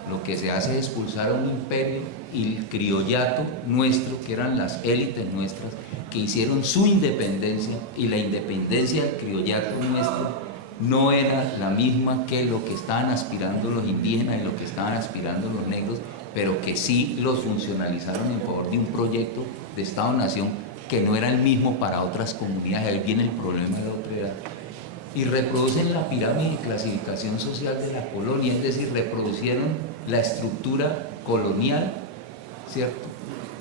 lo que se hace es expulsar a un imperio y el criollato nuestro, que eran las élites nuestras, que hicieron su independencia, y la independencia del criollato nuestro no era la misma que lo que estaban aspirando los indígenas y lo que estaban aspirando los negros, pero que sí los funcionalizaron en favor de un proyecto de Estado-Nación que no era el mismo para otras comunidades. Ahí viene el problema de la otredad. Y reproducen la pirámide de clasificación social de la colonia, es decir, reproducieron la estructura colonial, ¿cierto?,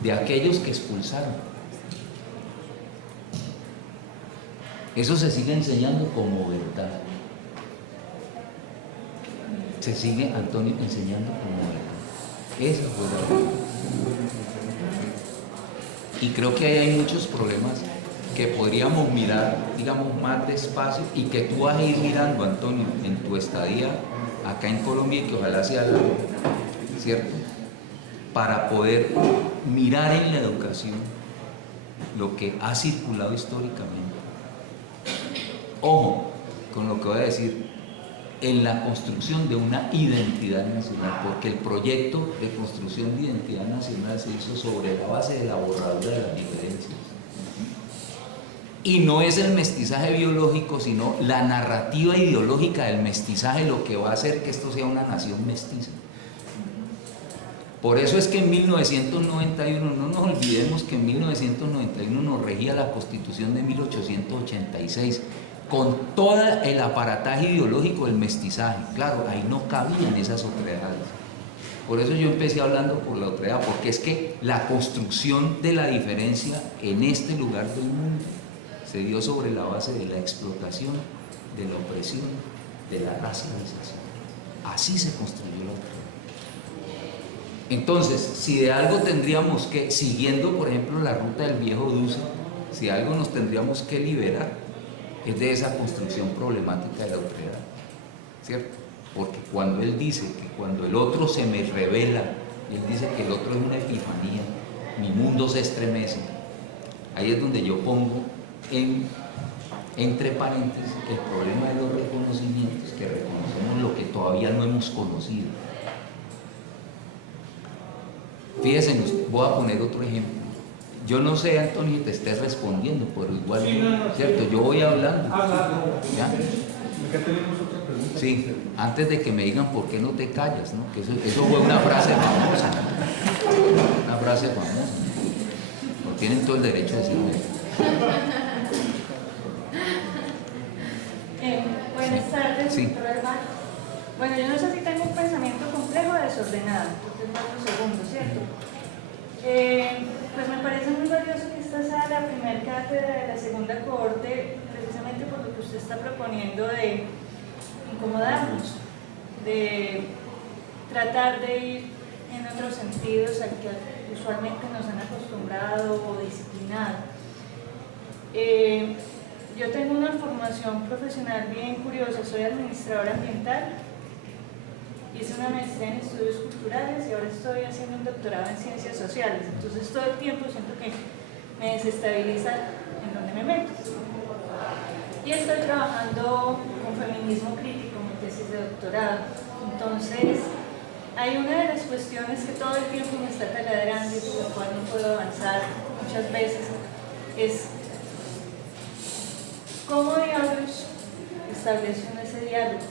de aquellos que expulsaron. Eso se sigue enseñando como verdad. Se sigue, Antonio, enseñando como verdad. Esa fue la verdad. Y creo que ahí hay muchos problemas que podríamos mirar, digamos, más despacio, y que tú vas a ir mirando, Antonio, en tu estadía acá en Colombia, y que ojalá sea largo, ¿cierto?, para poder mirar en la educación lo que ha circulado históricamente. Ojo con lo que voy a decir, en la construcción de una identidad nacional, porque el proyecto de construcción de identidad nacional se hizo sobre la base de la borradura de las diferencias. Y no es el mestizaje biológico, sino la narrativa ideológica del mestizaje lo que va a hacer que esto sea una nación mestiza. Por eso es que en 1991, no nos olvidemos que en 1991 nos regía la Constitución de 1886, con todo el aparataje ideológico del mestizaje. Claro, ahí no cabían esas otredades. Por eso yo empecé hablando por la otredad, porque es que la construcción de la diferencia en este lugar del mundo se dio sobre la base de la explotación, de la opresión, de la racialización. Así se construyó la otredad. Entonces, si de algo tendríamos que, siguiendo por ejemplo la ruta del viejo Duce, si algo nos tendríamos que liberar, es de esa construcción problemática de la otredad, ¿cierto? Porque cuando él dice que cuando el otro se me revela, él dice que el otro es una epifanía, mi mundo se estremece, ahí es donde yo pongo entre paréntesis el problema de los reconocimientos, que reconocemos lo que todavía no hemos conocido. Fíjense, voy a poner otro ejemplo. Yo no sé, Antonio, si te estés respondiendo, pero igual, sí, no, ¿cierto? Yo voy hablando. ¿Ya? Acá tenemos otra pregunta. Sí, antes de que me digan por qué no te callas, ¿no? Que eso fue una frase famosa. Una frase famosa. No tienen todo el derecho a decirlo. Buenas tardes, Sí. doctor Albán. Bueno, yo no sé si tengo un pensamiento complejo o desordenado, entonces 4 segundos, ¿cierto? Pues me parece muy valioso que esta sea la primera cátedra de la segunda cohorte, precisamente por lo que usted está proponiendo de incomodarnos, de tratar de ir en otros sentidos al que usualmente nos han acostumbrado o disciplinado. Yo tengo una formación profesional bien curiosa, soy administradora ambiental, hice una maestría en estudios culturales y ahora estoy haciendo un doctorado en ciencias sociales, entonces todo el tiempo siento que me desestabiliza en donde me meto. Y estoy trabajando con feminismo crítico, mi tesis de doctorado. Entonces, hay una de las cuestiones que todo el tiempo me está taladrando y por la cual no puedo avanzar muchas veces, es cómo diablos establece uno ese diálogo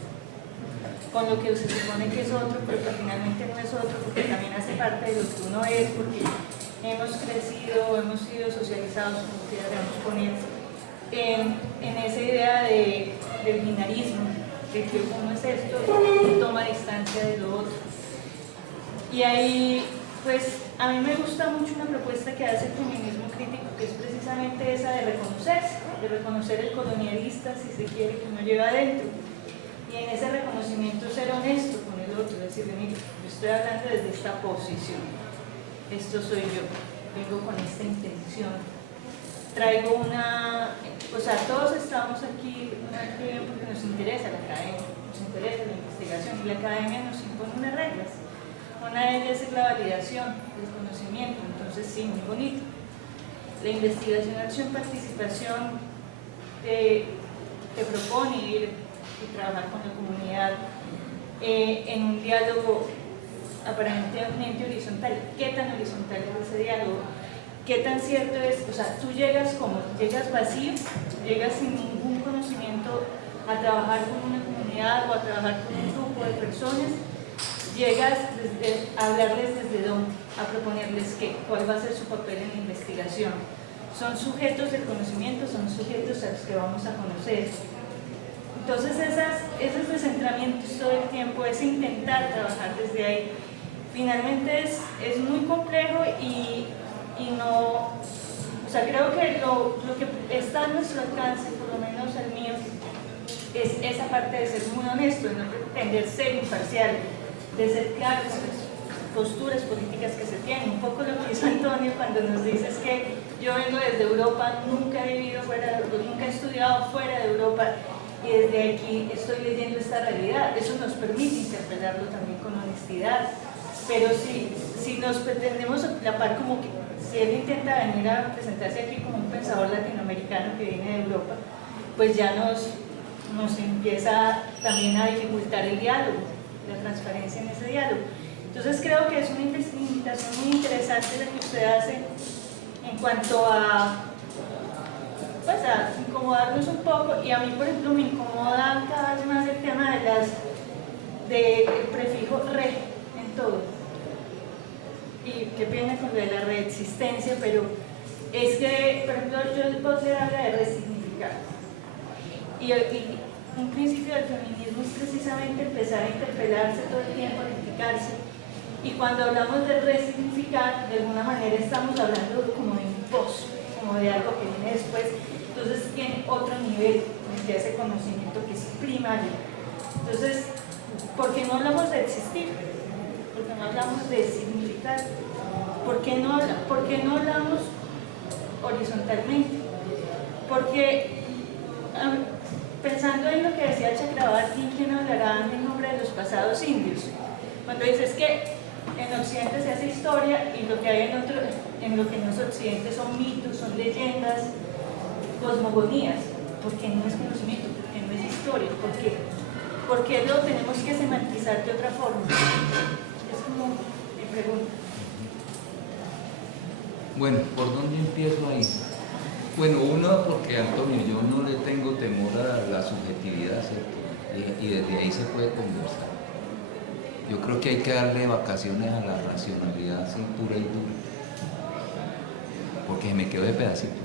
con lo que se supone que es otro, pero que finalmente no es otro, porque también hace parte de lo que uno es, porque hemos crecido, hemos sido socializados, como queramos poner, en esa idea del binarismo, de que uno es esto y toma distancia de lo otro. Y ahí, pues, a mí me gusta mucho una propuesta que hace el feminismo crítico, que es precisamente esa de reconocerse, de reconocer el colonialista, si se quiere, que uno lleva adentro. Y en ese reconocimiento ser honesto con el otro, decirle, mira, yo estoy hablando desde esta posición, esto soy yo, vengo con esta intención, traigo una, o sea, todos estamos aquí porque nos interesa la academia, nos interesa la investigación, y la academia nos impone unas reglas. Una de ellas es la validación del conocimiento, entonces sí, muy bonito. La investigación, acción, participación te propone ir y trabajar con la comunidad en un diálogo aparentemente horizontal. ¿Qué tan horizontal es ese diálogo? ¿Qué tan cierto es? O sea, tú llegas como, llegas vacío, llegas sin ningún conocimiento a trabajar con una comunidad o a trabajar con un grupo de personas, llegas a hablarles desde dónde, a proponerles qué, cuál va a ser su papel en la investigación. Son sujetos del conocimiento, son sujetos a los que vamos a conocer. Entonces esos descentramientos todo el tiempo, es intentar trabajar desde ahí. Finalmente es muy complejo y no, o sea, creo que lo que está a nuestro alcance, por lo menos el mío, es esa parte de ser muy honesto, de no pretender ser imparcial, de ser claros en las posturas políticas que se tienen. Un poco lo que hizo Antonio cuando nos dice es que yo vengo desde Europa, nunca he vivido fuera, nunca he estudiado fuera de Europa y desde aquí estoy leyendo esta realidad. Eso nos permite interpretarlo también con honestidad, pero si nos pretendemos atrapar como que si él intenta venir a presentarse aquí como un pensador latinoamericano que viene de Europa, pues ya nos empieza también a dificultar el diálogo, la transparencia en ese diálogo. Entonces creo que es una invitación muy interesante la que usted hace en cuanto a, pues, a incomodarnos un poco, y a mí por ejemplo me incomoda cada vez más el tema del prefijo re en todo. Y qué pena con lo de la reexistencia, pero es que, por ejemplo, yo podría hablar de resignificar. Y un principio del feminismo es precisamente empezar a interpelarse todo el tiempo, a criticarse. Y cuando hablamos de resignificar, de alguna manera estamos hablando como de un post, como de algo que viene después. Entonces tiene otro nivel de ese conocimiento que es primario. Entonces, ¿por qué no hablamos de existir? ¿Por qué no hablamos de significar? ¿Por qué no hablamos horizontalmente? Porque pensando en lo que decía Chakrabarti, ¿quién hablará en nombre de los pasados indios? Cuando dices que en Occidente se hace historia y lo que hay en lo que no es Occidente son mitos, son leyendas, cosmogonías. ¿Por qué no es conocimiento? ¿Por qué no es historia? ¿Por qué lo tenemos que semantizar de otra forma? Es como mi pregunta. Bueno, ¿por dónde empiezo ahí? Bueno, uno, porque Antonio, yo no le tengo temor a la subjetividad, ¿cierto? Y desde ahí se puede conversar. Yo creo que hay que darle vacaciones a la racionalidad así pura y dura, porque me quedo de pedacito.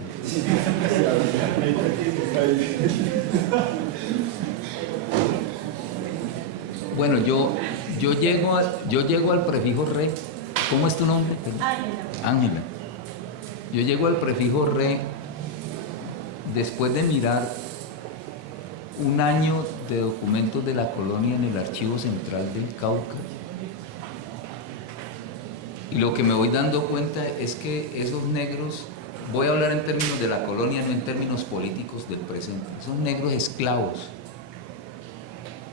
Bueno, yo llego al prefijo re ¿Cómo es tu nombre? Ángela. Ángela. Yo llego al prefijo re después de mirar un año de documentos de la colonia en el Archivo Central del Cauca. Y lo que me voy dando cuenta es que esos negros, voy a hablar en términos de la colonia, no en términos políticos del presente, esos negros esclavos,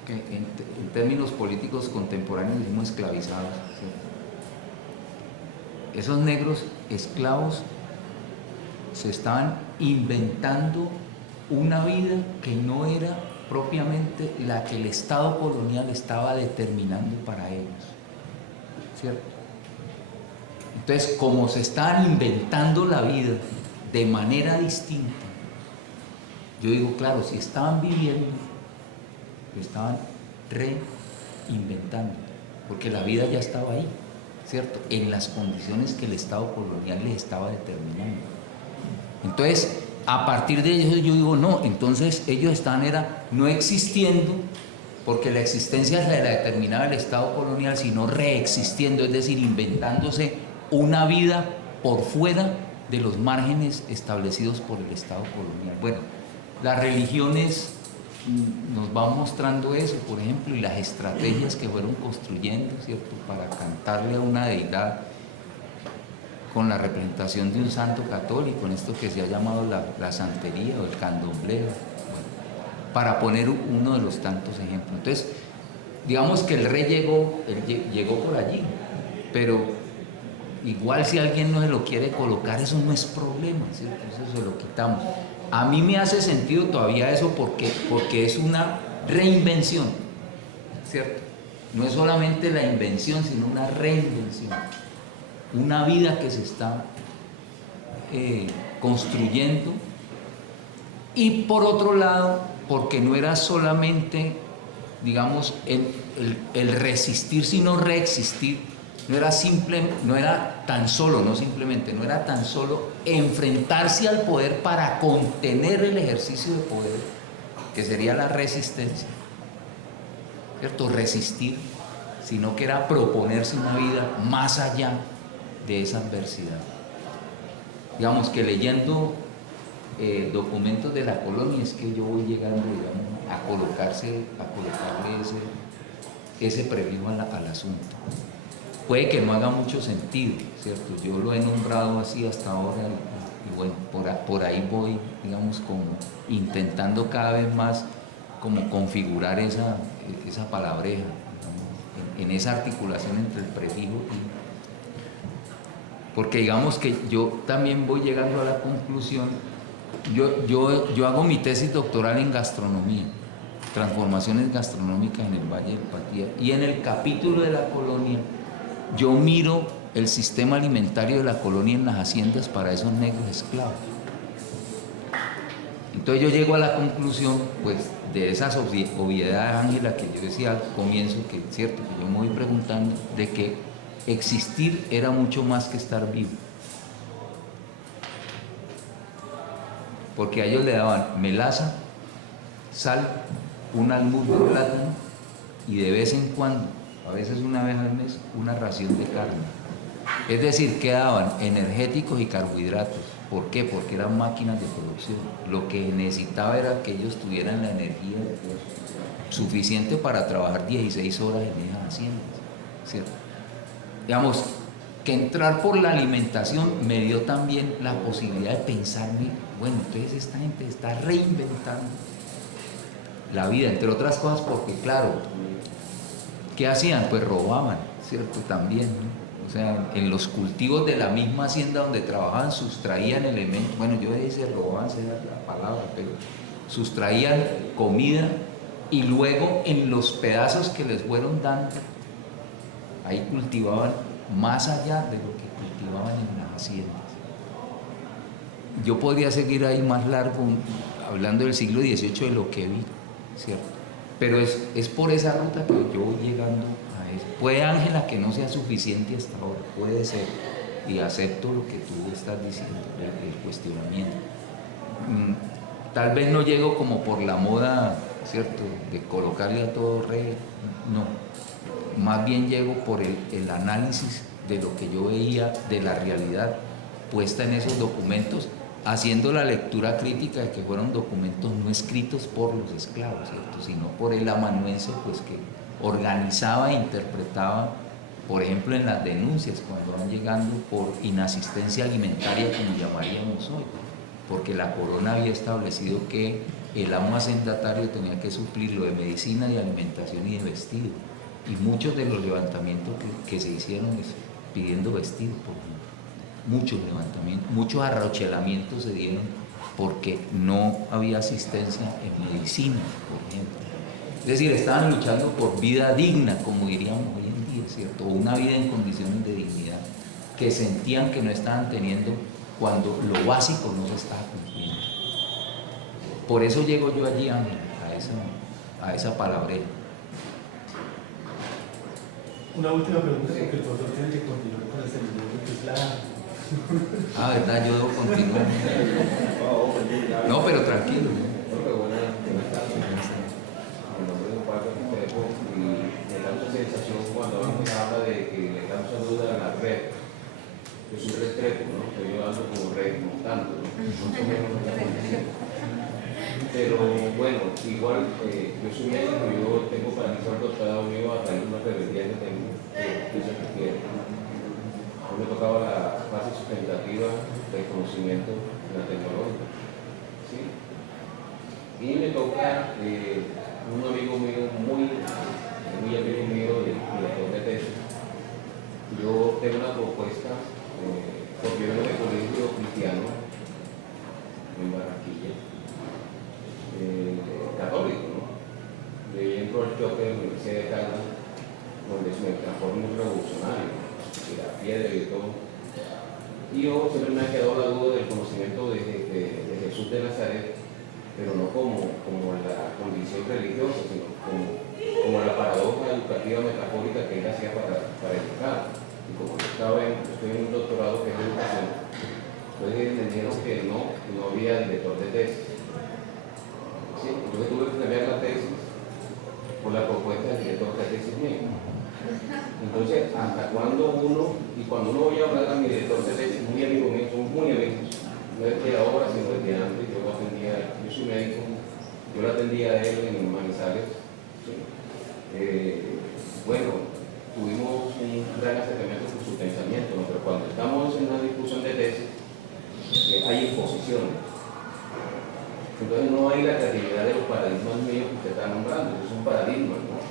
que en términos políticos contemporáneos decimos esclavizados, ¿cierto? Esos negros esclavos se estaban inventando una vida que no era propiamente la que el Estado colonial estaba determinando para ellos, ¿cierto? Entonces, como se estaban inventando la vida de manera distinta, yo digo, claro, si estaban viviendo, lo estaban reinventando, porque la vida ya estaba ahí, ¿cierto? En las condiciones que el Estado colonial les estaba determinando. Entonces, a partir de ellos yo digo, no, entonces ellos estaban no existiendo, porque la existencia la determinaba el Estado colonial, sino reexistiendo, es decir, inventándose una vida por fuera de los márgenes establecidos por el Estado colonial. Bueno, las religiones nos van mostrando eso, por ejemplo, y las estrategias que fueron construyendo, ¿cierto?, para cantarle a una deidad con la representación de un santo católico, en esto que se ha llamado la santería o el candomblé, bueno, para poner uno de los tantos ejemplos. Entonces, digamos que el rey llegó por allí, pero igual si alguien no se lo quiere colocar, eso no es problema, ¿cierto? Eso se lo quitamos. A mí me hace sentido todavía eso porque es una reinvención, ¿cierto? No es solamente la invención, sino una reinvención. Una vida que se está construyendo. Y por otro lado, porque no era solamente, digamos, el resistir, sino reexistir. No era tan solo enfrentarse al poder para contener el ejercicio de poder, que sería la resistencia, ¿cierto? Resistir, sino que era proponerse una vida más allá de esa adversidad. Digamos que leyendo documentos de la colonia es que yo voy llegando, digamos, a colocarle ese prefijo al asunto. Puede que no haga mucho sentido, ¿cierto? Yo lo he nombrado así hasta ahora y bueno, por ahí voy, digamos, como intentando cada vez más como configurar esa palabreja, digamos, en esa articulación entre el prefijo porque digamos que yo también voy llegando a la conclusión, yo hago mi tesis doctoral en gastronomía, transformaciones gastronómicas en el Valle del Patía, y en el capítulo de la colonia yo miro el sistema alimentario de la colonia en las haciendas para esos negros esclavos. Entonces yo llego a la conclusión, pues, de esas obviedades, Ángela, que yo decía al comienzo, que es cierto, que yo me voy preguntando, de que existir era mucho más que estar vivo. Porque a ellos le daban melaza, sal, un almud de plátano y de vez en cuando, a veces una vez al mes, una ración de carne. Es decir, que daban energéticos y carbohidratos. ¿Por qué? Porque eran máquinas de producción. Lo que necesitaba era que ellos tuvieran la energía suficiente para trabajar 16 horas en esas haciendas, ¿cierto? Digamos, que entrar por la alimentación me dio también la posibilidad de pensarme, bueno, entonces esta gente está reinventando la vida, entre otras cosas porque, claro, ¿qué hacían? Pues robaban, ¿cierto? También, ¿no? O sea, en los cultivos de la misma hacienda donde trabajaban sustraían elementos, bueno, yo decía robaban, esa es la palabra, pero sustraían comida y luego en los pedazos que les fueron dando, ahí cultivaban más allá de lo que cultivaban en las haciendas. Yo podría seguir ahí más largo hablando del siglo XVIII de lo que vi, ¿cierto? Pero es por esa ruta que yo voy llegando a eso. Puede, Ángela, que no sea suficiente hasta ahora, puede ser, y acepto lo que tú estás diciendo, el cuestionamiento. Tal vez no llego como por la moda, ¿cierto?, de colocarle a todo rey, no. Más bien llego por el análisis de lo que yo veía de la realidad puesta en esos documentos, haciendo la lectura crítica de que fueron documentos no escritos por los esclavos, ¿cierto?, sino por el amanuense, pues, que organizaba e interpretaba, por ejemplo, en las denuncias, cuando van llegando por inasistencia alimentaria, como llamaríamos hoy, porque la corona había establecido que el amo hacendatario tenía que suplir lo de medicina, de alimentación y de vestido, y muchos de los levantamientos que se hicieron pidiendo vestido, por ejemplo. Muchos levantamientos, muchos arrochelamientos se dieron porque no había asistencia en medicina, por ejemplo. Es decir, estaban luchando por vida digna, como diríamos hoy en día, ¿cierto? O una vida en condiciones de dignidad, que sentían que no estaban teniendo cuando lo básico no se estaba cumpliendo. Por eso llego yo allí a esa palabrera. Una última pregunta, porque el profesor tiene que continuar con el seminario, que es la... Ah, verdad, yo debo continuar. No, pero tranquilo. Mi nombre es Juan Espejo y me da mucha sensación cuando alguien habla de que le causa duda a la red. Yo soy Restrepo, ¿no? Estoy ando como red montando, ¿no? Más o menos la condición. Pero bueno, igual yo soy médico, yo tengo paralizado el doctorado mío a raíz de una rebeldía que tengo, que se requiere. A mí me tocaba la fase sustentativa del conocimiento en la tecnológica. ¿Sí? Y me toca un amigo mío, muy amigo mío de la tesis. Yo tengo una propuesta, porque yo vengo de colegio cristiano en Barranquilla, católico, ¿no? Y ahí entro al choque de la Universidad de Caldas, donde se me transforma en un revolucionario, de la piedra y todo. Y yo siempre me ha quedado la duda del conocimiento de Jesús de Nazaret, pero no como la condición religiosa, sino como la paradoja educativa metafórica que él hacía para educar. Y como yo estoy en un doctorado que es educación, entonces entendieron que no había director de tesis. ¿Sí? Entonces tuve que cambiar la tesis por la propuesta del director de tesis mío. Entonces, hasta cuando cuando uno voy a hablar a mi director de tesis, muy amigo mío, somos muy amigos, no desde ahora, sino desde antes. Yo soy médico, yo lo atendía a él en Manizales. ¿Sí? Bueno, tuvimos un gran acercamiento con su pensamiento, ¿no? Pero cuando estamos en una discusión de tesis, hay imposiciones. Entonces no hay la creatividad de los paradigmas míos que usted está nombrando, esos son paradigmas, ¿no?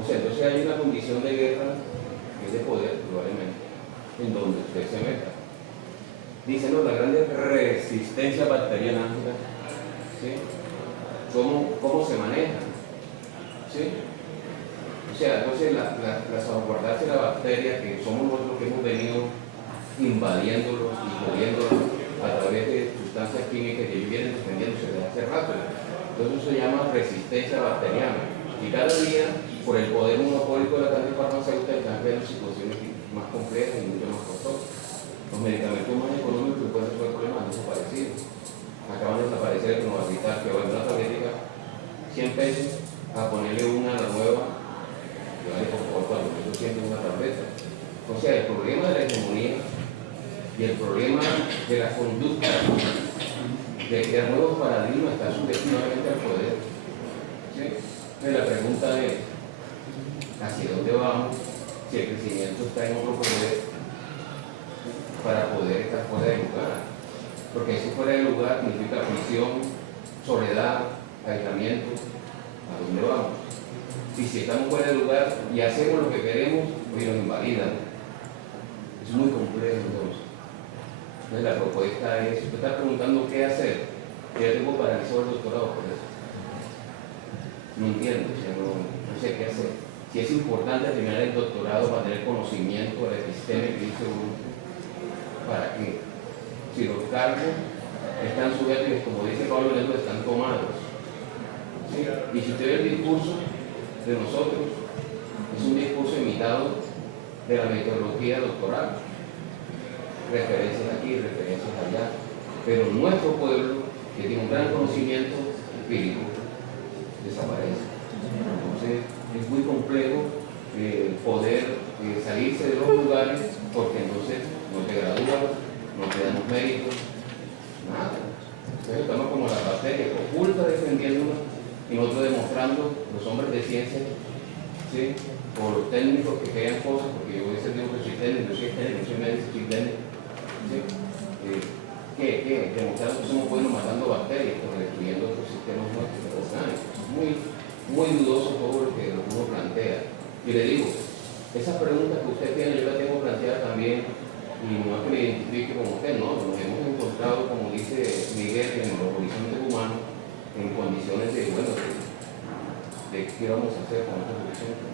O sea, entonces hay una condición de guerra que es de poder, probablemente, en donde usted se meta. Dicen, no, la gran resistencia bacteriana, ¿sí? ¿Cómo se maneja? ¿Sí? O sea, entonces la salvaguardarse de la bacteria, que somos nosotros que hemos venido invadiéndolos y jodiéndolos a través de sustancias químicas que ellos vienen defendiéndose desde hace rato. Entonces eso se llama resistencia bacteriana. Y cada día, por el poder monopólico de la cadena farmacéutica, están creando situaciones más complejas y mucho más costosas. Los medicamentos más económicos que pueden resolver problemas han desaparecido. Acaban de desaparecer el Novacital, que vale una tabletita 100 pesos, a ponerle una a la nueva, que vale por favor 4.800 una tableta. O sea, el problema de la hegemonía y el problema de la conducta de crear nuevos paradigmas está subjetivamente al poder. ¿Sí? La pregunta es, ¿hacia dónde vamos si el crecimiento está en otro poder para poder estar fuera del lugar? Porque si fuera del lugar significa prisión, soledad, aislamiento. ¿A dónde vamos? Y si estamos fuera del lugar y hacemos lo que queremos, pues nos invalidan. Es muy complejo entonces. Entonces la propuesta es, usted está preguntando qué hacer. Yo tengo paralizado el doctorado por eso. No entiendo, o sea, no sé qué hacer. Si es importante terminar el doctorado para tener conocimiento del sistema que dice uno, ¿para qué? Si los cargos están sujetos, como dice Pablo Leandro, están tomados. ¿Sí? Y si usted ve el discurso de nosotros, es un discurso imitado de la metodología doctoral. Referencias aquí, referencias allá. Pero nuestro pueblo, que tiene un gran conocimiento empírico, desaparece. Entonces es muy complejo poder salirse de los lugares demostrando los hombres de ciencia, ¿sí? O los técnicos que crean cosas, porque yo a veces digo que soy técnico, yo soy médico, soy técnico, ¿sí? Que demostrando que somos buenos matando bacterias, pero destruyendo otros sistemas nuestros orgánicos. Es muy dudoso todo lo que uno plantea. Y le digo, esas preguntas que usted tiene, yo las tengo planteadas también, y no es que me identifique con usted, no, nos hemos encontrado, como dice Miguel, en los horizontes humanos, en condiciones de, bueno, de qué vamos a hacer con estos horizontes.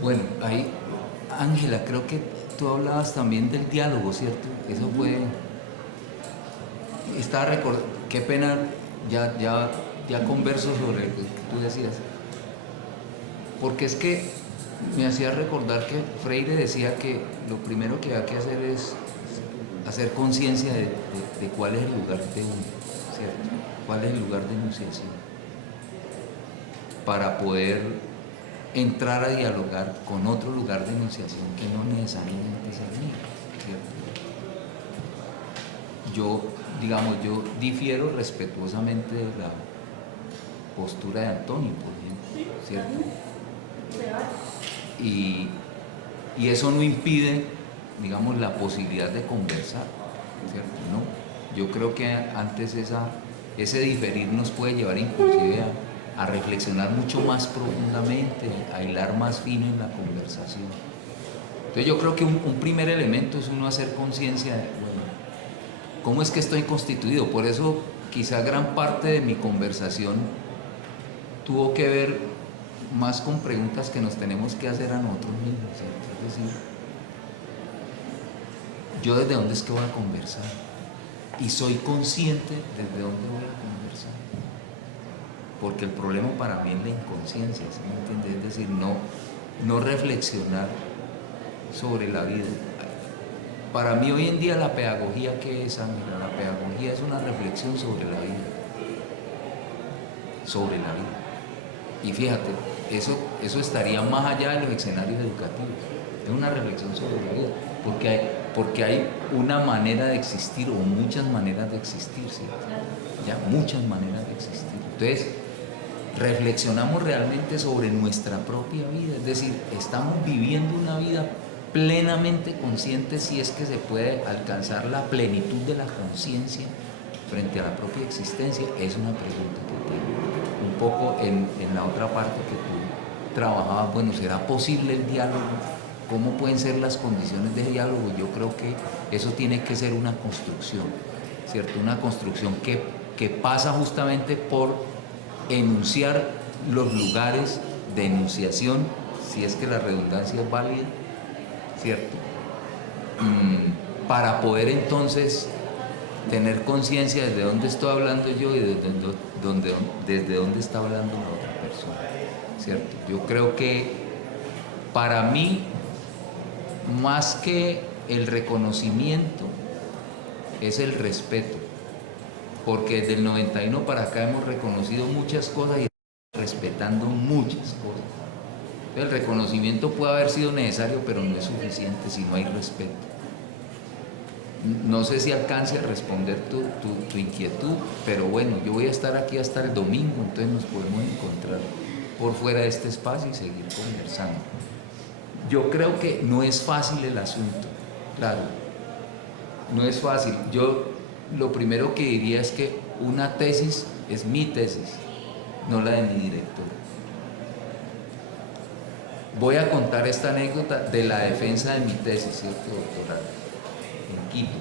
Bueno, ahí, Ángela, creo que tú hablabas también del diálogo, ¿cierto? Eso fue... Estaba recordando, qué pena, ya converso sobre lo que tú decías. Porque es que me hacía recordar que Freire decía que lo primero que hay que hacer es hacer conciencia de cuál es el lugar de uno, ¿cierto? ¿Cuál es el lugar de enunciación? Para poder entrar a dialogar con otro lugar de enunciación que no necesariamente es el mío, ¿cierto? Yo difiero respetuosamente de la postura de Antonio, por ejemplo, ¿cierto? Y eso no impide, digamos, la posibilidad de conversar, ¿cierto? ¿No? Yo creo que antes ese diferir nos puede llevar inclusive a reflexionar mucho más profundamente, a hilar más fino en la conversación. Entonces yo creo que un primer elemento es uno hacer conciencia de, bueno, ¿cómo es que estoy constituido? Por eso quizá gran parte de mi conversación tuvo que ver más con preguntas que nos tenemos que hacer a nosotros mismos, ¿cierto? Es decir, ¿yo desde dónde es que voy a conversar? Y soy consciente desde dónde voy a conversar. Porque el problema para mí es la inconsciencia, ¿sí me entiendes? Es decir, no reflexionar sobre la vida. Para mí hoy en día la pedagogía, ¿qué es, Ángela? La pedagogía es una reflexión sobre la vida. Sobre la vida. Y fíjate, eso estaría más allá de los escenarios educativos. Es una reflexión sobre la vida. Porque hay una manera de existir o muchas maneras de existir, ¿cierto? Ya, muchas maneras de existir. Entonces, reflexionamos realmente sobre nuestra propia vida, es decir, estamos viviendo una vida plenamente consciente, si es que se puede alcanzar la plenitud de la conciencia frente a la propia existencia. Es una pregunta que tengo. Un poco en la otra parte que tú trabajabas, bueno, ¿será posible el diálogo? ¿Cómo pueden ser las condiciones de diálogo? Yo creo que eso tiene que ser una construcción, ¿cierto? Una construcción que pasa justamente por enunciar los lugares de enunciación, si es que la redundancia es válida, ¿cierto? Para poder entonces tener conciencia desde dónde estoy hablando yo y desde dónde está hablando la otra persona, ¿cierto? Yo creo que para mí, más que el reconocimiento, es el respeto. Porque desde el 91 para acá hemos reconocido muchas cosas y respetando muchas cosas. El reconocimiento puede haber sido necesario, pero no es suficiente si no hay respeto. No sé si alcance a responder tu inquietud, pero bueno, yo voy a estar aquí hasta el domingo, entonces nos podemos encontrar por fuera de este espacio y seguir conversando. Yo creo que no es fácil el asunto, claro, no es fácil. Yo lo primero que diría es que una tesis es mi tesis, no la de mi director. Voy a contar esta anécdota de la defensa de mi tesis, ¿cierto, doctoral? En Quito.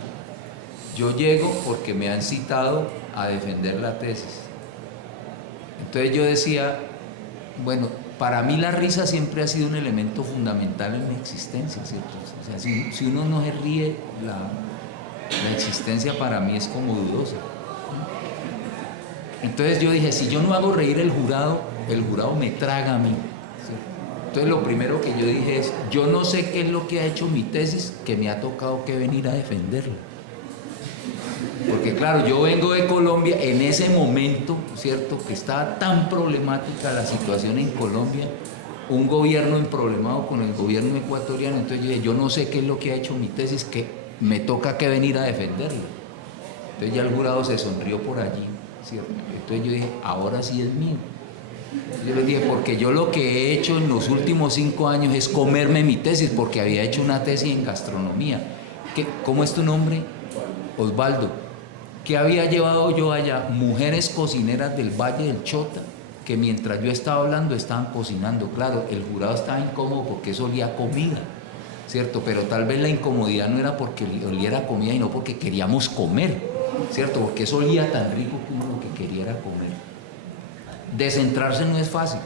Yo llego porque me han citado a defender la tesis. Entonces yo decía, bueno, para mí la risa siempre ha sido un elemento fundamental en mi existencia, ¿cierto? O sea, si uno no se ríe, la existencia para mí es como dudosa. Entonces yo dije, si yo no hago reír el jurado me traga a mí. Entonces lo primero que yo dije es, yo no sé qué es lo que ha hecho mi tesis, que me ha tocado que venir a defenderla. Porque claro, yo vengo de Colombia en ese momento, ¿cierto? Que estaba tan problemática la situación en Colombia, un gobierno emproblemado con el gobierno ecuatoriano. Entonces yo dije, yo no sé qué es lo que ha hecho mi tesis, que me toca que venir a defenderla. Entonces ya el jurado se sonrió por allí, ¿cierto? Entonces yo dije, ahora sí es mío. Yo les dije, porque yo lo que he hecho en los últimos 5 años es comerme mi tesis, porque había hecho una tesis en gastronomía. ¿Cómo es tu nombre? Osvaldo. ¿Qué había llevado yo allá? Mujeres cocineras del Valle del Chota, que mientras yo estaba hablando estaban cocinando. Claro, el jurado estaba incómodo porque eso olía a comida, ¿cierto? Pero tal vez la incomodidad no era porque oliera a comida, sino porque queríamos comer, ¿cierto? Porque eso olía tan rico que uno lo que quería era comer. Descentrarse no es fácil,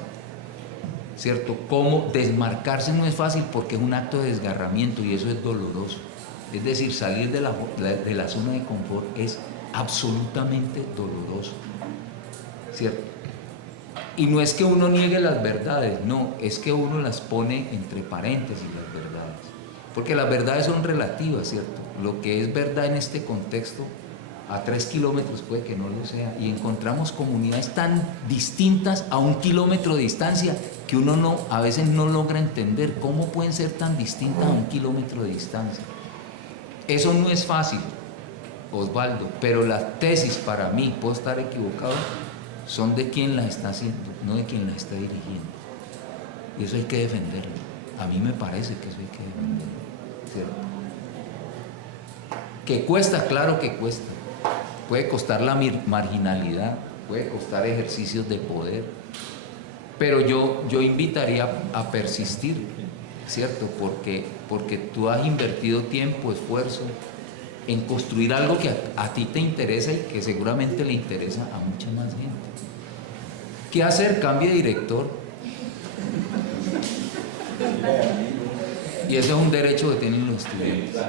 ¿cierto? Cómo desmarcarse no es fácil porque es un acto de desgarramiento y eso es doloroso. Es decir, salir de la zona de confort es absolutamente doloroso, ¿cierto? Y no es que uno niegue las verdades, no, es que uno las pone entre paréntesis las verdades, porque las verdades son relativas, ¿cierto? Lo que es verdad en este contexto a 3 kilómetros puede que no lo sea, y encontramos comunidades tan distintas a 1 kilómetro de distancia que uno a veces no logra entender cómo pueden ser tan distintas a 1 kilómetro de distancia. Eso no es fácil, Osvaldo, pero las tesis para mí, puedo estar equivocado, son de quien las está haciendo, no de quien las está dirigiendo. Y eso hay que defenderlo. A mí me parece que eso hay que defenderlo, ¿cierto? Que cuesta, claro que cuesta. Puede costar la marginalidad, puede costar ejercicios de poder, pero yo invitaría a persistir, ¿cierto? Porque tú has invertido tiempo, esfuerzo en construir algo que a ti te interesa y que seguramente le interesa a mucha más gente. ¿Qué hacer? Cambie de director. Y eso es un derecho que tienen los estudiantes,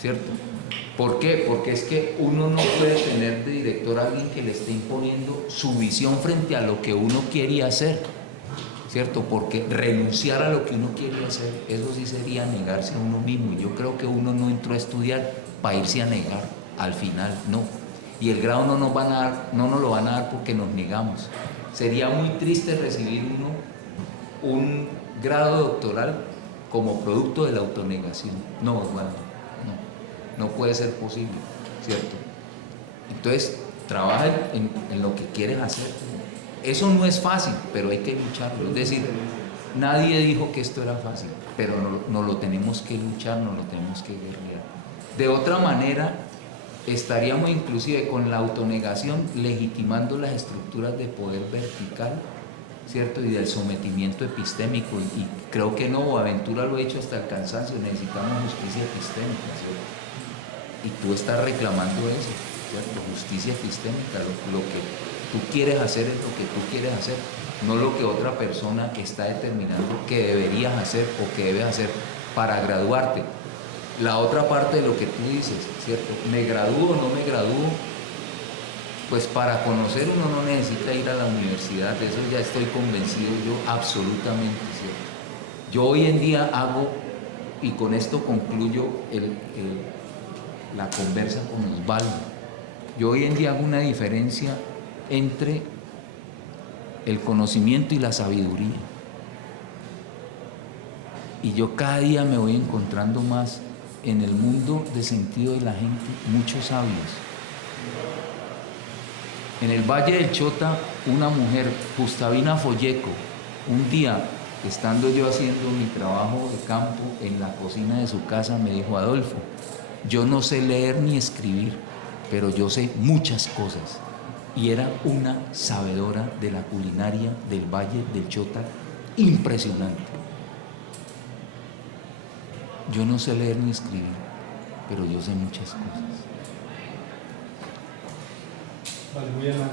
¿cierto? ¿Por qué? Porque es que uno no puede tener de director a alguien que le esté imponiendo su visión frente a lo que uno quiere hacer, ¿cierto? Porque renunciar a lo que uno quiere hacer, eso sí sería negarse a uno mismo. Y yo creo que uno no entró a estudiar para irse a negar, al final, no. Y el grado no nos lo van a dar porque nos negamos. Sería muy triste recibir un grado doctoral como producto de la autonegación. No, bueno, no puede ser posible, ¿cierto? Entonces, trabaja en lo que quieres hacer. Eso no es fácil, pero hay que lucharlo. Es decir, nadie dijo que esto era fácil, pero no lo tenemos que luchar, no lo tenemos que guerrear. De otra manera, estaríamos inclusive con la autonegación legitimando las estructuras de poder vertical, ¿cierto? Y del sometimiento epistémico. Y creo que no, Boaventura lo ha hecho hasta el cansancio, necesitamos justicia epistémica, ¿cierto? Y tú estás reclamando eso, ¿cierto? Justicia epistémica, lo que tú quieres hacer es lo que tú quieres hacer, no lo que otra persona está determinando que deberías hacer o que debes hacer para graduarte. La otra parte de lo que tú dices, ¿cierto? ¿Me gradúo o no me gradúo? Pues para conocer uno no necesita ir a la universidad, de eso ya estoy convencido yo absolutamente, ¿cierto? Yo hoy en día hago, y con esto concluyo la conversa con Osvaldo, yo hoy en día hago una diferencia entre el conocimiento y la sabiduría. Y yo cada día me voy encontrando más en el mundo de sentido de la gente, muchos sabios. En el Valle del Chota, una mujer, Gustavina Folleco, un día, estando yo haciendo mi trabajo de campo en la cocina de su casa, me dijo: Adolfo, yo no sé leer ni escribir, pero yo sé muchas cosas. Y era una sabedora de la culinaria del Valle del Chota, impresionante. Yo no sé leer ni escribir, pero yo sé muchas cosas. Vale, muy amable.